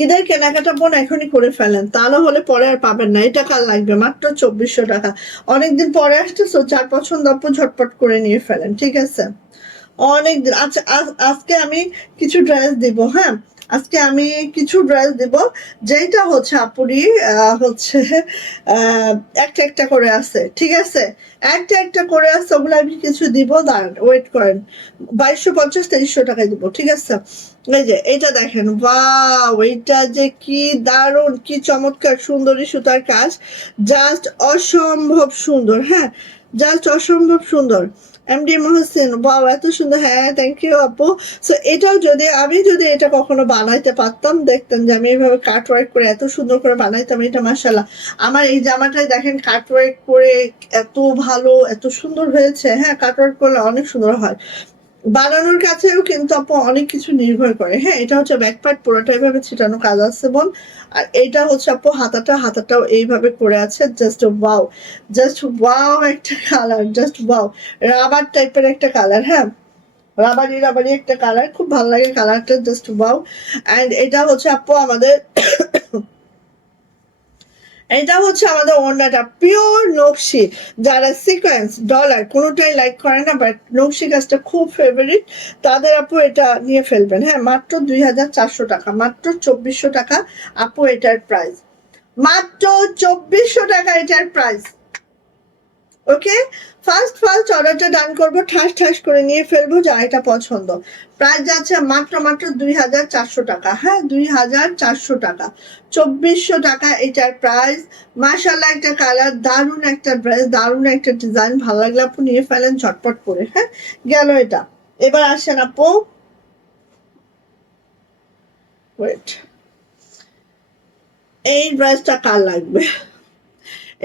ঈদের কেনাকাটা বোন এখনই করে ফেলেন, তা না হলে পরে আর পাবেন না। এটা কার লাগবে? মাত্র 2400 টাকা। অনেকদিন পরে আসতেছো, যার পছন্দ আপু ঝটপট করে নিয়ে ফেলেন, ঠিক আছে? অনেকদিন। আচ্ছা, আজকে আমি কিছু ড্রেস দিব। হ্যাঁ, আজকে আমি কিছু ড্রেস দিব, যেটা হচ্ছে আপুরি হচ্ছে আহ একটা একটা করে আছে, ঠিক আছে? একটা একটা করে আছে, ওগুলো আমি কিছু দিব, দাঁড়ান ওয়েট করেন। 2250 2300 টাকায় দিব, ঠিক আছে? এই যে এটা দেখেন, ওয়াও, এটা যে কি দারুণ, কি চমৎকার সুন্দরী সুতার কাজ, জাস্ট অসম্ভব সুন্দর। হ্যাঁ, জাস্ট অসম্ভব সুন্দর। এমডি মহসিন, বাহ এত সুন্দর। হ্যাঁ, থ্যাংক ইউ আপু। সো এটাও যদি যদি এটা কখনো বানাইতে পারতাম, দেখতেন যে আমি এইভাবে কাট ওয়ার্ক করে এত সুন্দর করে বানাইতাম। এটা মাশাআল্লাহ, আমার এই জামাটাই দেখেন কাট ওয়ার্ক করে এত ভালো, এত সুন্দর হয়েছে। হ্যাঁ, কাট ওয়ার্ক করলে অনেক সুন্দর হয়। বানানোর কাছেও কিন্তু আপু অনেক কিছু নির্ভর করে। হ্যাঁ, এটা হচ্ছে ব্যাক পার্ট, পুরোটা এইভাবে ছিটানো কাজ আছে বোন। আর এটা হচ্ছে আপু হাতাটাও এইভাবে করে আছে, জাস্ট ওয়াও, জাস্ট ওয়াও একটা কালার, জাস্ট ওয়াও, রাবার টাইপের একটা কালার। হ্যাঁ, রাবারি রাবারি একটা কালার, খুব ভালো লাগে কালারটা, জাস্ট ওয়াও। অ্যান্ড এটা হচ্ছে আপু আমাদের এটা হচ্ছে আমাদের ওড়নাটা, পিওর নকশি। যারা সিকোয়েন্স ডলার কোনোটাই লাইক করে না, বাট নকশি কাজটা খুব ফেভারিট, তাদের আপু এটা নিয়ে ফেলবেন। হ্যাঁ, মাত্র 2400 টাকা, মাত্র 2400 টাকা আপু এটার প্রাইস, মাত্র 2400 টাকা এটার প্রাইস। ওকে, ফার্স্ট ফার্স্ট অর্ডারটা ডান করবো, ঠাস ঠাস করে নিয়ে ফেলবো যার এটা পছন্দ। প্রাইস যাচ্ছে মাত্র মাত্র 2400 টাকা। হ্যাঁ, 2400 টাকা, 2400 টাকা এটার প্রাইস। মাশাআল্লাহ একটা কালার, দারুণ একটা ড্রেস, দারুণ একটা ডিজাইন, ভালো লাগলে আপু নিয়ে ফেলেন ঝটপট করে। হ্যাঁ, গেল এটা। এবার আসেন আপু, ওয়েট, এই ড্রেসটা কার লাগবে?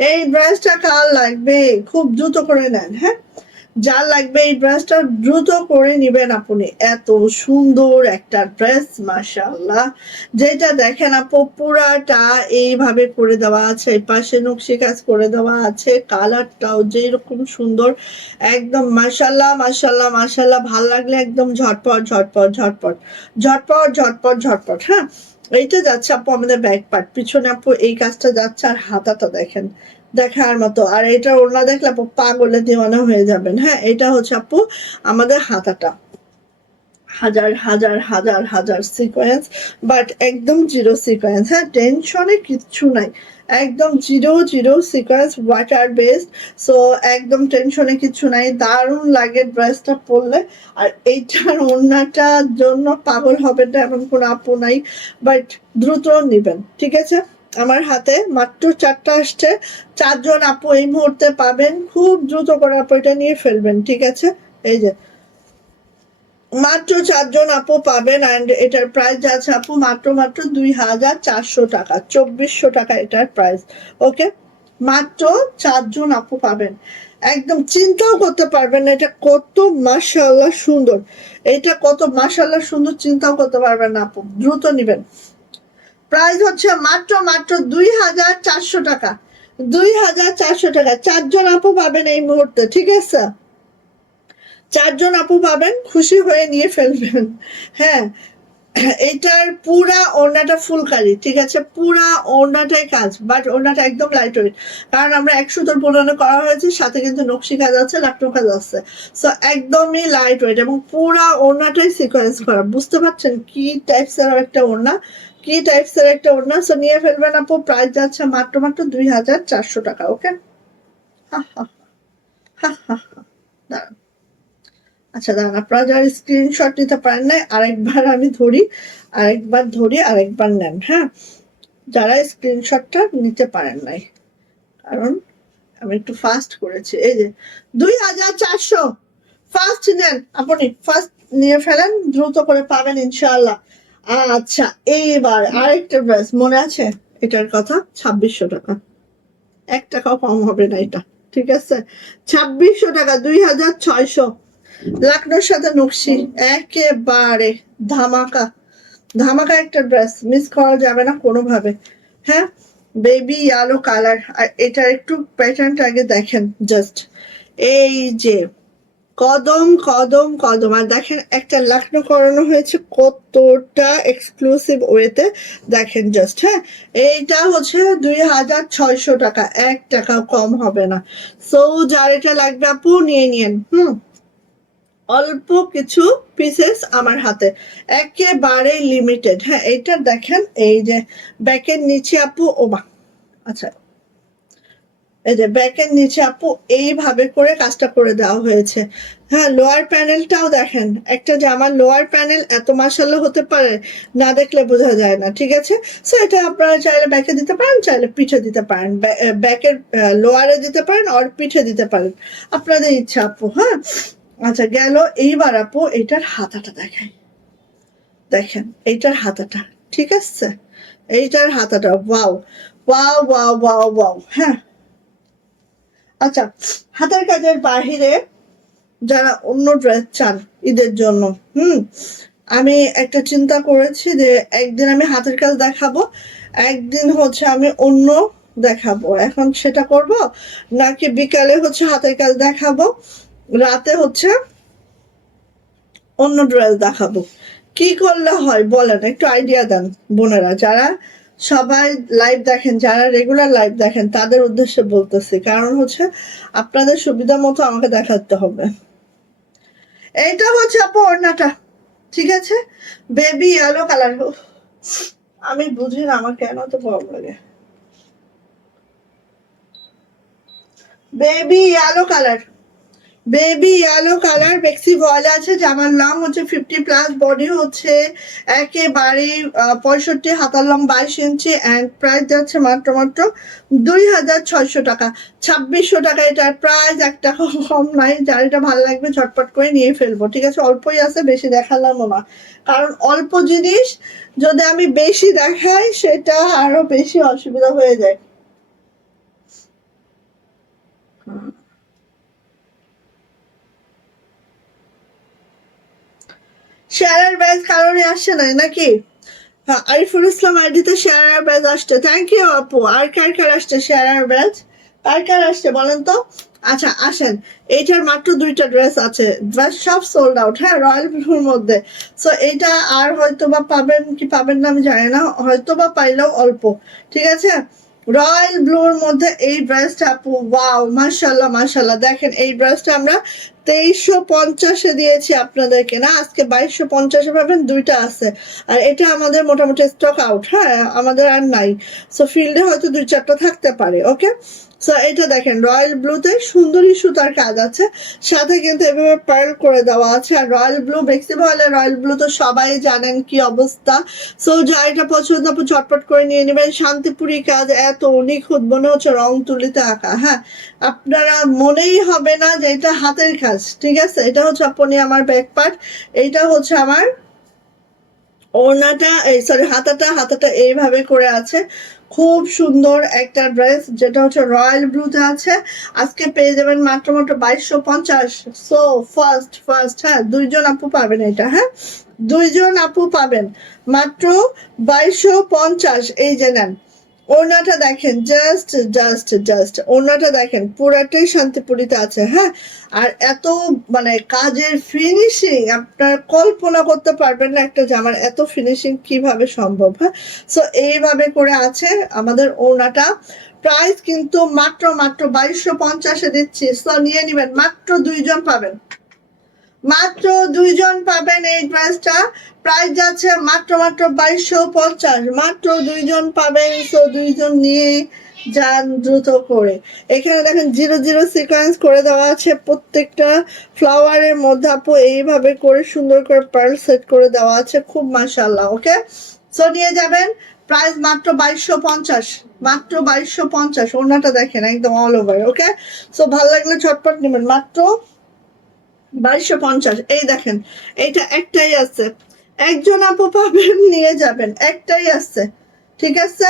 এই ড্রেসটা কার লাগবে? খুব দ্রুত করে নেন। হ্যাঁ, যার লাগবে এই ড্রেসটা দ্রুত করে নিবেন আপনি। এত সুন্দর একটা ড্রেস, মাশাআল্লাহ। যেটা দেখেন আপু পুরাটা এইভাবে করে দেওয়া আছে, এই পাশে নকশি কাজ করে দেওয়া আছে, কালারটাও যেরকম সুন্দর, একদম মাশাআল্লাহ মাশাআল্লাহ মাশাআল্লাহ। ভাল লাগলে একদম ঝটপট ঝটপট ঝটপট ঝটপট ঝটপট ঝটপট। হ্যাঁ, এইটা যাচ্ছে আপু আমাদের ব্যাক পার্ট, পিছনে আপু এই কাজটা যাচ্ছে, আর হাতাটা দেখেন দেখার মতো। আর এটা ওড়না দেখলে আপু পাগলে দিওয়ানা হয়ে যাবেন। হ্যাঁ, এটা হচ্ছে আপু আমাদের হাতাটা, হাজার হাজার হাজার হাজার সিকোয়েন্স, বাট একদম জিরো সিকোয়েন্স। হ্যাঁ, টেনশনে কিচ্ছু নাই, একদম zero zero sequence, water based. So একদম টেনশনে কিছু নাই, দারুণ লাগে ড্রেসটা পরলে। আর এইটার ওড়নাটার জন্য পাগল হবেন না এমন কোনো আপু নাই, বাট দ্রুত নিবেন। ঠিক আছে, আমার হাতে মাত্র 4টা আসছে, 4জন আপু এই মুহূর্তে পাবেন, খুব দ্রুত করে আপু এটা নিয়ে ফেলবেন। ঠিক আছে, এই যে মাত্র 4জন আপু পাবেন। অ্যান্ড এটার প্রাইস আছে আপু মাত্র মাত্র 2400 টাকা, 2400 টাকা এটার প্রাইস। ওকে, মাত্র 4জন আপু পাবেন, একদম চিন্তাও করতে পারবেন না এটা কত মাশাআল্লাহ সুন্দর, এটা কত মাশাআল্লাহ সুন্দর, চিন্তাও করতে পারবেন না আপু, দ্রুত নিবেন। প্রাইস হচ্ছে মাত্র মাত্র 2400 টাকা, 2400 টাকা। 4জন আপু পাবেন এই মুহূর্তে। ঠিক আছে, 4জন আপু পাবেন, খুশি হয়ে নিয়ে ফেলবেন। হ্যাঁ, এটার পুরা ওড়নাটা ফুলকারি। ঠিক আছে, পুরা ওড়নাটাই কাজ, বাট ওড়নাটা একদম লাইট ওয়েট, কারণ আমরা 100 বোনানো করা হয়েছে, সাথে কিন্তু নকশি কাজ আছে, লাকটো কাজ আছে। সো একদমই লাইট ওয়েট এবং পুরা ওড়নাটাই সিকোয়েন্স করা। বুঝতে পারছেন কি টাইপস এর একটা ওড়না, কি টাইপস এর একটা ওড়না। সো নিয়ে ফেলবেন আপু, প্রাইস যাচ্ছে মাত্র মাত্র 2400 টাকা। ওকে, হা হা হা হা হা, দাঁড়ান। আচ্ছা দাঁড়ান, আপনারা যারা স্ক্রিনশট নিতে পারেন নাই, আরেকবার আমি ধরি, আরেকবার নেন। হ্যাঁ, যারা স্ক্রিনশটটা নিতে পারেন নাই, কারণ আমি একটু ফাস্ট করেছি। এই যে 2400, ফার্স্ট নেন আপনি, ফার্স্ট নিয়ে ফেলেন, দ্রুত করে পাবেন ইনশাআল্লাহ। আচ্ছা, এইবার আরেকটা ড্রেস মনে আছে, এটার কথা 2600 টাকা, 1 টাকাও কম হবে না এটা। ঠিক আছে, 2600 টাকা, 2600, লাকনোর সাথে নকশি, একেবারে ধামাকা, ধামাকা একটা ড্রেস, মিস করা যাবে না কোনোভাবে। হ্যাঁ, বেবি ইয়েলো কালার, আর এটার একটু প্যাটার্নটা আগে দেখেন জাস্ট, এই যে কদম কদম কদম, আর দেখেন একটা লাকনো করানো হয়েছে কতটা এক্সক্লুসিভ ওয়েতে, দেখেন জাস্ট। হ্যাঁ, এইটা হচ্ছে 2600 টাকা, 1 টাকাও কম হবে না। সো যার এটা লাগবে আপু নিয়ে নিন। অল্প কিছু পিসেস আমার হাতে, একেবারে লিমিটেড। হ্যাঁ, এইটা দেখেন, এই যে ব্যাকের নিচে আপু, ও বা, আচ্ছা, এই যে ব্যাকের নিচে আপু এইভাবে করে কাজটা করে দেওয়া হয়েছে। হ্যাঁ, লোয়ার প্যানেলটাও দেখেন, একটা জামার লোয়ার প্যানেল এত মাশাআল্লাহ হতে পারে, না দেখলে বোঝা যায় না। ঠিক আছে, সো এটা আপনারা চাইলে ব্যাকে দিতে পারেন, চাইলে পিঠে দিতে পারেন, ব্যাকের লোয়ারে দিতে পারেন, আর পিঠে দিতে পারেন, আপনাদের ইচ্ছা আপু। হ্যাঁ, আচ্ছা গেল। এইবার আপু এটার হাতাটা দেখাই, দেখেন এইটার হাতাটা। ঠিক আছে, এইটার হাতাটা wow wow wow wow wow. হ্যাঁ, আচ্ছা, হাতের কাজের বাহিরে যারা অন্য ড্রেস চান ঈদের জন্য, আমি একটা চিন্তা করেছি যে একদিন আমি হাতের কাজ দেখাবো, একদিন হচ্ছে আমি অন্য দেখাবো। এখন সেটা করব নাকি বিকালে হচ্ছে হাতের কাজ দেখাবো, রাতে হচ্ছে অন্য ড্রেস দেখাবো, কি করলে হয় বলেন, একটু আইডিয়া দেন বোনেরা, যারা সবাই লাইভ দেখেন, যারা রেগুলার লাইভ দেখেন তাদের উদ্দেশ্যে বলতেছি, কারণ হচ্ছে আপনাদের সুবিধা মতো আমাকে দেখাতে হবে। এইটা হচ্ছে আপু ওড়নাটা। ঠিক আছে, বেবি ইয়েলো কালার। আমি বুঝি না আমার কেন তো গরম লাগে। Baby yellow colour, baby yellow colour বেক্সি ভয়েল আছে। জামার লং হচ্ছে 50+, বডি হচ্ছে একেবারে 65, হাতার লং 22 ইঞ্চি অ্যান্ড প্রাইস যাচ্ছে মাত্র মাত্র 2600 টাকা, 2600 টাকা এটার প্রাইস। একটা কম নাই, যার এটা ভালো লাগবে ঝটপট করে নিয়ে ফেলবো, ঠিক আছে? অল্পই আছে, বেশি দেখালামও না, কারণ অল্প জিনিস যদি আমি বেশি দেখাই সেটা আরো বেশি অসুবিধা হয়ে যায়। শেয়ারের ব্যাচ কারণে আসছে না নাকি? হ্যাঁ, আরিফুল ইসলাম আইডিতে শেয়ার ব্যাচ আসছে, থ্যাংক ইউ আপু। আর কার কার আসছে শেয়ার ব্যাচ, কার কার আসছে বলেন তো? আচ্ছা আসেন, এইটার মাত্র 2টা ড্রেস আছে, ড্রেস সব সোল্ড আউট, হ্যাঁ, রয়্যাল ব্লুর মধ্যে। সো এইটা আর হয়তো বা পাবেন কি পাবেন না আমি জানি না, হয়তো বা পাইলেও অল্প, ঠিক আছে? রয়্যাল ব্লুর মধ্যে এই ড্রেসটা আপু, ওয়াও, মাশাল্লাহ মাশাল্লাহ। দেখেন এই ড্রেসটা আমরা 2350-এ দিয়েছি আপনাদেরকে, না আজকে 2250-এ পাবেন, 2টা আছে। আর এটা আমাদের মোটামুটি স্টক আউট, হ্যাঁ, আমাদের আর নাই। সো ফিল্ডে হয়তো 2-4টা থাকতে পারে, ওকে? সো এটা দেখেন রয়্যাল ব্লুতে সুন্দরী সুতার কাজ আছে, সাথে কিন্তু এভাবে পার্ল করে দেওয়া আছে। আর রয়্যাল ব্লু বেক্সি ভয়েলের রয়্যাল ব্লু তো সবাই জানেন কি অবস্থা। সো যা এটা পছন্দ আপু চটপট করে নিয়ে নেবেন। শান্তিপুরি কাজ এত নিখুঁত, মনে হচ্ছে রং তুলিতে আঁকা, হ্যাঁ, আপনারা মনেই হবে না যে এটা হাতের কাজ, ঠিক আছে? এটা হচ্ছে আপনি আমার ব্যাক পার্ট, এইটা হচ্ছে আমার ওড়নাটা, এই সরি হাতাটা, হাতাটা এইভাবে করে আছে। খুব সুন্দর একটা ড্রেস, যেটা হচ্ছে রয়্যাল ব্লুতে আছে। আজকে পেয়ে যাবেন মাত্র মাত্র 2250। সো ফার্স্ট ফার্স্ট, হ্যাঁ, 2জন আপু পাবেন এটা, হ্যাঁ, 2জন আপু পাবেন মাত্র 2250। এই যে নেন, ওড়নাটা দেখেন, জাস্ট জাস্ট জাস্ট ওড়নাটা দেখেন, পুরাটাই শান্তিপুরিতে আছে, হ্যাঁ। আর এত মানে কাজের ফিনিশিং আপনার কল্পনা করতে পারবেন না, একটা জামার এত ফিনিশিং কিভাবে সম্ভব, হ্যাঁ। সো এইভাবে করে আছে আমাদের ওড়নাটা। প্রাইস কিন্তু মাত্র মাত্র 2250-এ দিচ্ছি, সো নিয়ে নিবেন, মাত্র 2জন পাবেন, মাত্র 2জন পাবেন এই ড্রেসটা। প্রাইস যাচ্ছে মাত্র মাত্র 2250, মাত্র 2জন পাবেন। সো 2জন নিয়ে যান দ্রুত করে। এখানে দেখেন 00 সিকোয়েন্স করে দেওয়া আছে প্রত্যেকটা ফ্লাওয়ারের মধ্যে আপু, এইভাবে করে সুন্দর করে পার্ল সেট করে দেওয়া আছে, খুব মাশাআল্লাহ, ওকে? সো নিয়ে যাবেন, প্রাইস মাত্র 2250, মাত্র 2250। ওড়নাটা দেখেন একদম অল ওভার, ওকে? সো ভালো লাগলে ঝটপট নেবেন, মাত্র 2250। এই দেখেন, এইটা একটাই আছে, একজন আপু পাবেন, নিয়ে যাবেন, একটাই আছে, ঠিক আছে?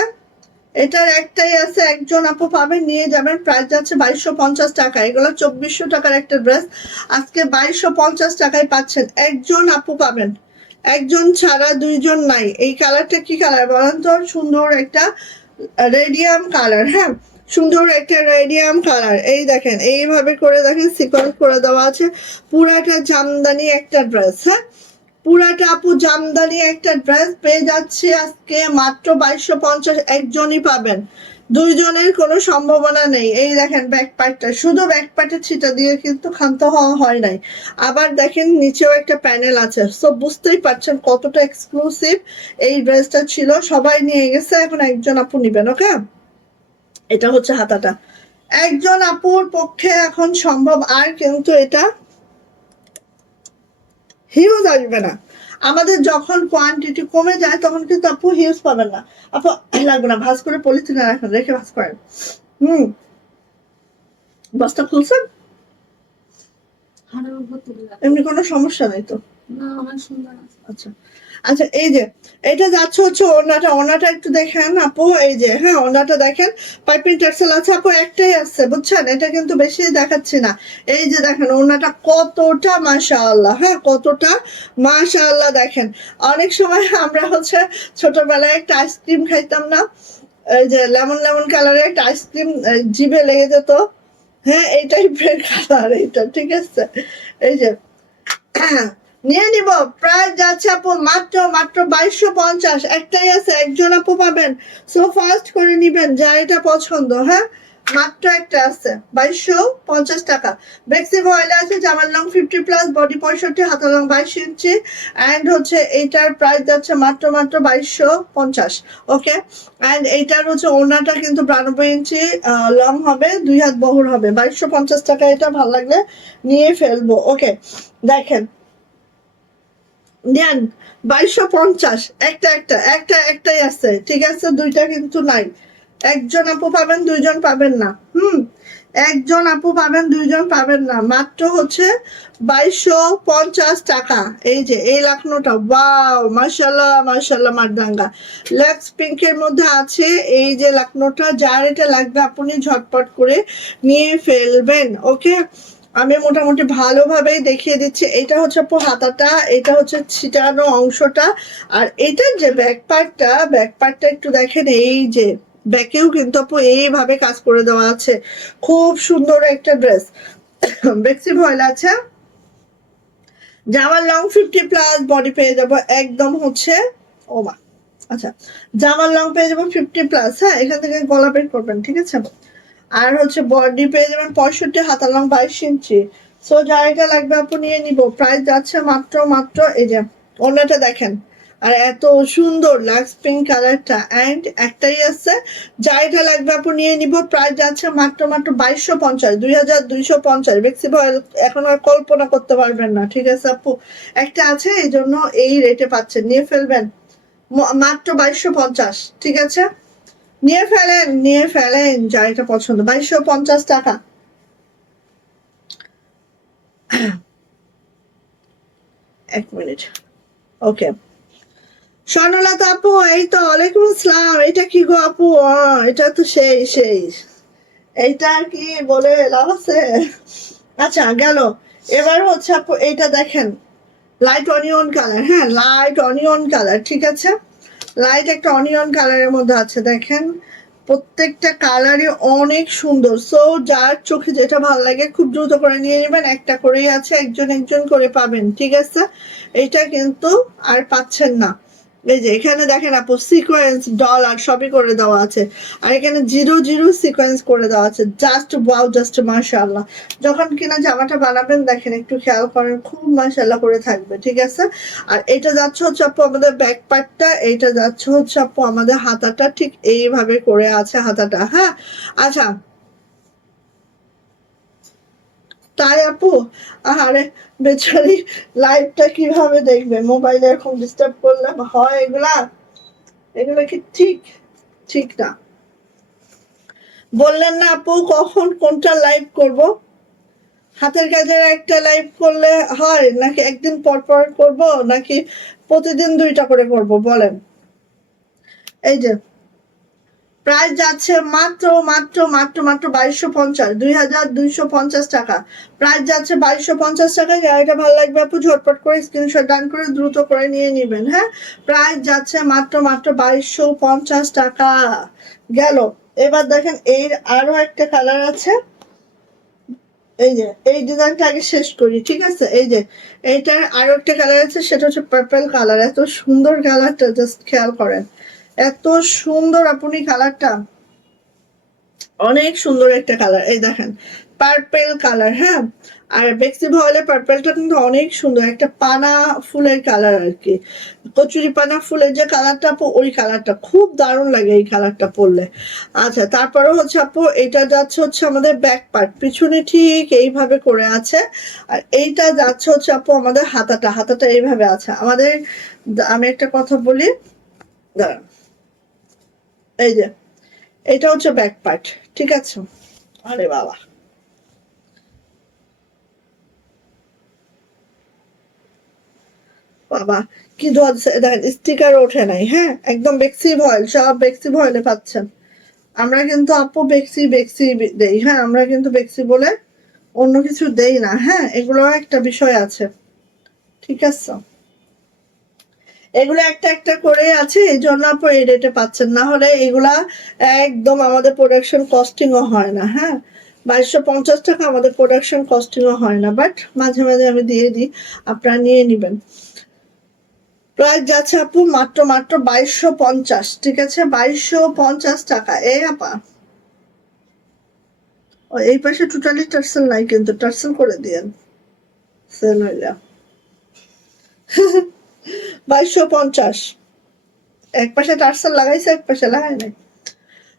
এটার একটাই আছে, একজন আপু পাবেন, নিয়ে যাবেন। প্রাইস যাচ্ছে 2250 টাকা। এগুলো 2400 টাকার একটা ড্রেস, আজকে 2250 টাকায় পাচ্ছেন, একজন আপু পাবেন, একজন ছাড়া 2জন নাই। এই কালারটা কি কালার বলেন তো? সুন্দর একটা রেডিয়াম কালার, হ্যাঁ, সুন্দর একটা রেডিয়াম কালার। এই দেখেন এইভাবে করে দেখেন সিকোয়েন্স করে দেওয়া আছে, পুরাটা জামদানি একটা ড্রেস, হ্যাঁ, পুরাটা আপু জামদানি একটা ড্রেস পেয়ে যাচ্ছে আজকে মাত্র 2250, একজনই পাবেন, 2জনের কোনো সম্ভাবনা নেই। এই দেখেন ব্যাক পার্টটা, শুধু ব্যাক পার্টের ছিটা দিয়ে কিন্তু ক্ষান্ত হওয়া হয় নাই। আবার দেখেন নিচেও একটা প্যানেল আছে, সো বুঝতেই পারছেন কতটা এক্সক্লুসিভ এই ড্রেসটা ছিল। সবাই নিয়ে গেছে, এখন একজন আপু নিবেন, ওকে? এটা হচ্ছে হাতাটা, একজন আপুর পক্ষে এখন সম্ভব, আর কিন্তু এটা হিউজ আসবে না। আমাদের যখন কোয়ান্টিটি কমে যায় তখন কিন্তু আপু হিউজ পাবেন না। আপু লাগবে না, ভাঁজ করে পলিথিনে রাখেন, রেখে ভাঁজ করেন। বস্তা খুলছেন, এমনি কোনো সমস্যা নাই তো? আচ্ছা আচ্ছা, এই যে এটা যাচ্ছে হচ্ছে ওড়নাটা, ওড়নাটা একটু দেখেন আপু, এই যে, হ্যাঁ, ওড়নাটা দেখেন, পাইপিং টার্সেল আছে আপু, একটাই আছে বুঝছেন, এটা কিন্তু বেশি দেখাচ্ছি না। এই যে দেখেন ওড়নাটা কতটা মাশাআল্লাহ, হ্যাঁ, কতটা মাশাআল্লাহ। দেখেন অনেক সময় আমরা হচ্ছে ছোটবেলায় একটা আইসক্রিম খাইতাম না, এই যে লেমন লেমন কালারের একটা আইসক্রিম জিভে লেগে যেত, হ্যাঁ, এই টাইপের কালার এটা, ঠিক আছে? এই যে নিয়ে নিব, প্রাইস যাচ্ছে আপু মাত্র মাত্র 2250, একটাই আছে, একজন আপু পাবেন। সো ফাস্ট করে নিবেন যা এটা পছন্দ, হ্যাঁ, মাত্র একটা আছে 2250 টাকা। বেক্সি ভয়েলে আছে, জামার লং 50+, বডি 65, হাতার লং 22 ইঞ্চি, অ্যান্ড হচ্ছে এইটার প্রাইস যাচ্ছে মাত্র 2250। ওকে, অ্যান্ড এইটার হচ্ছে ওড়নাটা কিন্তু 92 ইঞ্চি লং হবে, 2 হাত বহর হবে। 2250 টাকা, এটা ভালো লাগলে নিয়ে ফেলবো। ওকে, দেখেন নেন 2250, একটাই আছে, ঠিক আছে, দুইটা কিন্তু নাই। একজন আপু পাবেন, দুইজন পাবেন না। একজন আপু পাবেন, দুইজন পাবেন না। মাত্র হচ্ছে 2250 টাকা। এই যে এই লাখনোটা, ওয়াও, মাশাল্লাহ মাশাল্লাহ, মারদাঙ্গা লেক্স পিঙ্কের মধ্যে আছে এই যে লাখনোটা। যার এটা লাগবে আপনি ঝটপট করে নিয়ে ফেলবেন। ওকে, আমি মোটামুটি ভালোভাবেই দেখিয়ে দিচ্ছি। এটা হচ্ছে আপু হাতাটা, এটা হচ্ছে ছিটানো অংশটা, আর এটার যে ব্যাক পার্টটা একটু দেখেন। এই যে ব্যাকেও কিন্তু আপু এইভাবে কাজ করে দেওয়া আছে। খুব সুন্দর একটা ড্রেস। বেক্সি ভয়েল আছে, জামার লং 50+, বডি পেয়ে যাবো একদম হচ্ছে, ও মা, আচ্ছা, জামার লং পেয়ে যাবো 50+। হ্যাঁ, এখান থেকে গলা বের করবেন, ঠিক আছে। আর হচ্ছে বডি পেয়ে যাবেন 65, হাতার লং 22 ইঞ্চি। সো যা এটা লাগবে আপু নিয়ে নিব। প্রাইস যাচ্ছে মাত্র এই যে ওনাটা দেখেন, আর এত সুন্দর লাক্স পিঙ্ক কালারটা, অ্যান্ড একটাই আছে। যা এটা লাগবে আপু নিয়ে নিব। প্রাইস যাচ্ছে মাত্র 2250, 2250। বেক্সি ভয়েল এখন আর কল্পনা করতে পারবেন না, ঠিক আছে আপু। একটা আছে, এই জন্য এই রেটে পাচ্ছেন, নিয়ে ফেলবেন মাত্র 2250, ঠিক আছে। নিয়ে ফেলেন যা এটা পছন্দ। 2250 টাকা। এক মিনিট। ওকে, স্বর্ণলতা আপু, এই তো, ওয়ালাইকুম আসসালাম। এটা কি গো আপু? এটা তো সেই এইটা কি বলে লাভ আছে? আচ্ছা, গেল। এবার হচ্ছে আপু এইটা দেখেন, লাইট অনিয়ন কালার। হ্যাঁ, লাইট অনিয়ন কালার, ঠিক আছে। লাইট একটা অনিয়ন কালারের মধ্যে আছে, দেখেন প্রত্যেকটা কালারই অনেক সুন্দর। সো যার চোখে যেটা ভালো লাগে খুব দ্রুত করে নিয়ে নেবেন। একটা করেই আছে, একজন করে পাবেন, ঠিক আছে। এটা কিন্তু আর পাচ্ছেন না। এই যে এখানে দেখেন আপু, সিকোয়েন্স ডলার সবই করে দেওয়া আছে, আর এখানে 0 0 সিকোয়েন্স করে দেওয়া আছে। জাস্ট ওয়াও, জাস্ট মাশাআল্লাহ। যখন কিনা জামাটা বানাবেন দেখেন, একটু খেয়াল করেন, খুব মাশাআল্লাহ করে থাকবে, ঠিক আছে। আর এটা যাচ্ছে হচ্ছে আপু আমাদের ব্যাক পার্টটা, এইটা যাচ্ছে হচ্ছে আপু আমাদের হাতাটা, ঠিক এইভাবে করে আছে হাতাটা। হ্যাঁ, আচ্ছা, তাই আপু, আরে বেচারি লাইভটা কিভাবে দেখবে, মোবাইলে এখন ডিস্টার্ব করলে হয়? এগুলা কি ঠিক? ঠিক না। বললেন না আপু কখন কোনটা লাইভ করব? হাতের কাজের একটা লাইভ করলে হয় নাকি একদিন পর পর করব, নাকি প্রতিদিন 2টা করে করব বলেন? এই যে প্রাইস যাচ্ছে মাত্র 2250, 2250 টাকা। প্রাইস যাচ্ছে 2250 টাকা। গাড়িটা ভালো লাগবে আপু ঝটপট করে স্ক্রিনশট ডান করে দ্রুত করে নিয়ে নেবেন। হ্যাঁ, প্রাইস যাচ্ছে মাত্র 2250 টাকা। গেল। এবার দেখেন এর আরো একটা কালার আছে। এই যে এই ডিজাইনটা আগে শেষ করি, ঠিক আছে। এই যে এইটার আরো একটা কালার আছে, সেটা হচ্ছে পার্পল কালার। এত সুন্দর কালারটা, জাস্ট খেয়াল করেন, এত সুন্দর আপনি কালারটা, অনেক সুন্দর একটা কালার। এই দেখেন পার্পেল কালার। হ্যাঁ, আর বেক্সি ভয়েলের পার্পেলটা কিন্তু অনেক সুন্দর, একটা পানা ফুলের কালার আর কি, কচুরি পানা ফুলের যে কালারটা আপু, ওই কালারটা খুব দারুণ লাগে এই কালারটা পরলে। আচ্ছা, তারপরে হচ্ছে আপু এটা যাচ্ছে হচ্ছে আমাদের ব্যাক পার্ট, পিছনে ঠিক এইভাবে করে আছে। আর এইটা যাচ্ছে হচ্ছে আপু আমাদের হাতাটা এইভাবে আছে আমাদের। আমি একটা কথা বলি, দাঁড়ান, এই যে এটা হচ্ছে ব্যাক পার্ট, ঠিক আছে। আরে বাবা, বাবা কি ধরছে দেখেন, স্টিকার ওঠে নাই। হ্যাঁ, একদম বেক্সি ভয়েল, সব বেক্সি ভয়েলে পাচ্ছেন। আমরা কিন্তু আপু বেক্সি দেই। হ্যাঁ, আমরা কিন্তু বেক্সি বলে অন্য কিছু দেই না। হ্যাঁ, এগুলো একটা বিষয় আছে, ঠিক আছে। এগুলো একটা করে আছে, এই জন্য আপু এই রেটে পাচ্ছেন। না হলে এগুলা একদম আমাদের প্রোডাকশন কস্টিংও হয় না। হ্যাঁ, 2250 টাকা আমাদের প্রোডাকশন কস্টিংও হয় না, বাট মাঝে মাঝে আমি দিয়ে দিই, আপনারা নিয়ে নেবেন। প্রাইস যাচ্ছে আপু মাত্র 2250, ঠিক আছে, 2250 টাকা। এই আপা, এই পাশে টোটালি টার্সেল নাই, কিন্তু টার্সেল করে দিয়েন সেল হইলা। 2250। এক পাশে টার্সেল লাগাইছে, এক পাশে লাগাই নাই।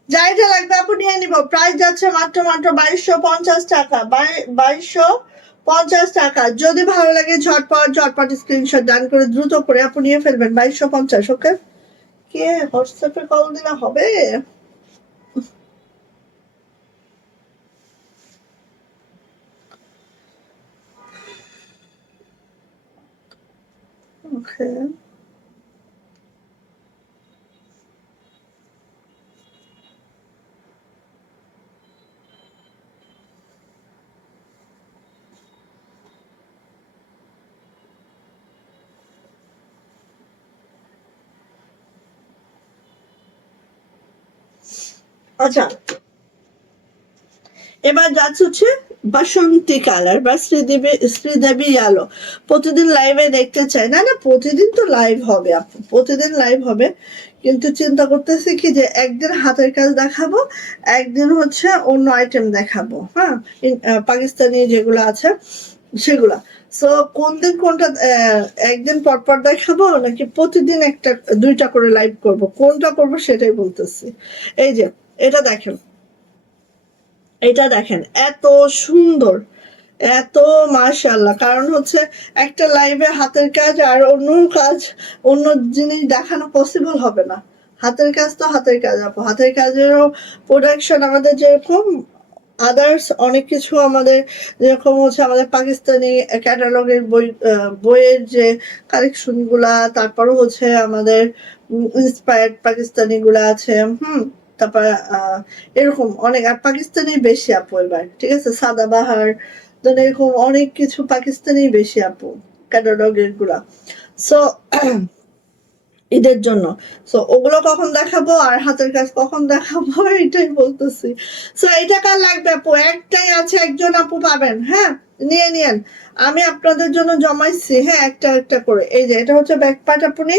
যাইটা লাগবে আপু নিয়ে নিব। প্রাইস যাচ্ছে মাত্র মাত্র 2250 টাকা। 2250 টাকা। যদি ভালো লাগে ঝটপট ঝটপট স্ক্রিনশট ডান করে দ্রুত করে আপু নিয়ে ফেলবেন। 2250। ওকে, কে হোয়াটসঅ্যাপে কল দিলে হবে? ওকে, আচ্ছা এবার যাচ্ছে হচ্ছে বাসন্তী কালার বা শ্রীদেবী আলো। প্রতিদিন লাইভে দেখতে চাই না, না প্রতিদিন তো লাইভ হবে আপু, প্রতিদিন লাইভ হবে, কিন্তু চিন্তা করতেছি কি যে একদিন হাতের কাজ দেখাবো, একদিন হচ্ছে অন্য আইটেম দেখাবো। হ্যাঁ, পাকিস্তানি যেগুলো আছে সেগুলা। সো কোন দিন কোনটা, একদিন পর পর দেখাবো নাকি প্রতিদিন একটা দুইটা করে লাইভ করব, কোনটা করব সেটাই বলতেছি। এই যে এটা দেখেন, এটা দেখেন এত সুন্দর, এত মাশাআল্লাহ। কারণ হচ্ছে একটা লাইভে হাতের কাজ আর অন্য কাজ, অন্য জিনিস দেখানো পসিবল হবে না। হাতের কাজ তো হাতের কাজ আপু, হাতের কাজেরও প্রোডাকশন আমাদের যেরকম আদার্স অনেক কিছু আমাদের, যেরকম হচ্ছে আমাদের পাকিস্তানি ক্যাটালগের বইয়ের যে কালেকশন গুলা, তারপরও হচ্ছে আমাদের ইন্সপায়ার্ড পাকিস্তানি গুলা আছে। তারপর এরকম অনেক, আর পাকিস্তানি বেশি আপু এবার, ঠিক আছে, সাদাবাহার, দেন এরকম অনেক কিছু পাকিস্তানি বেশি আপু ক্যাটালগের গুলা। সো ঈদের জন্য, সো ওগুলো কখন দেখাবো আর হাতের কাজ কখন দেখাবো এটাই বলতেছি। সো এইটা কার লাগবে আপু? একটাই আছে, একজন আপু পাবেন। হ্যাঁ, নিয়ে নিয়েন, আমি আপনাদের জন্য জমাইছি। হ্যাঁ, একটা একটা করে। এই যে এটা হচ্ছে ব্যাক পার্ট আপনি,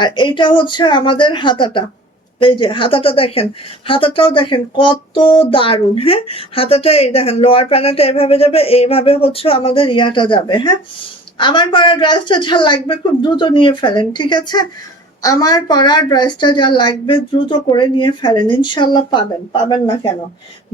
আর এইটা হচ্ছে আমাদের হাতাটা। এই যে হাতাটা দেখেন, হাতাটাও দেখেন কত দারুণ। হ্যাঁ, হাতাটা এই দেখেন, লোয়ার প্যানেলটা এভাবে যাবে, এইভাবে হচ্ছে আমাদের ইয়াটা যাবে। হ্যাঁ, আমার পরা ড্রেসটা যা লাগবে খুব দ্রুত নিয়ে ফেলেন, ঠিক আছে? আমার পরা ড্রেসটা যা লাগবে দ্রুত করে নিয়ে ফেলেন, ইনশাল্লাহ পাবেন, পাবেন না কেন?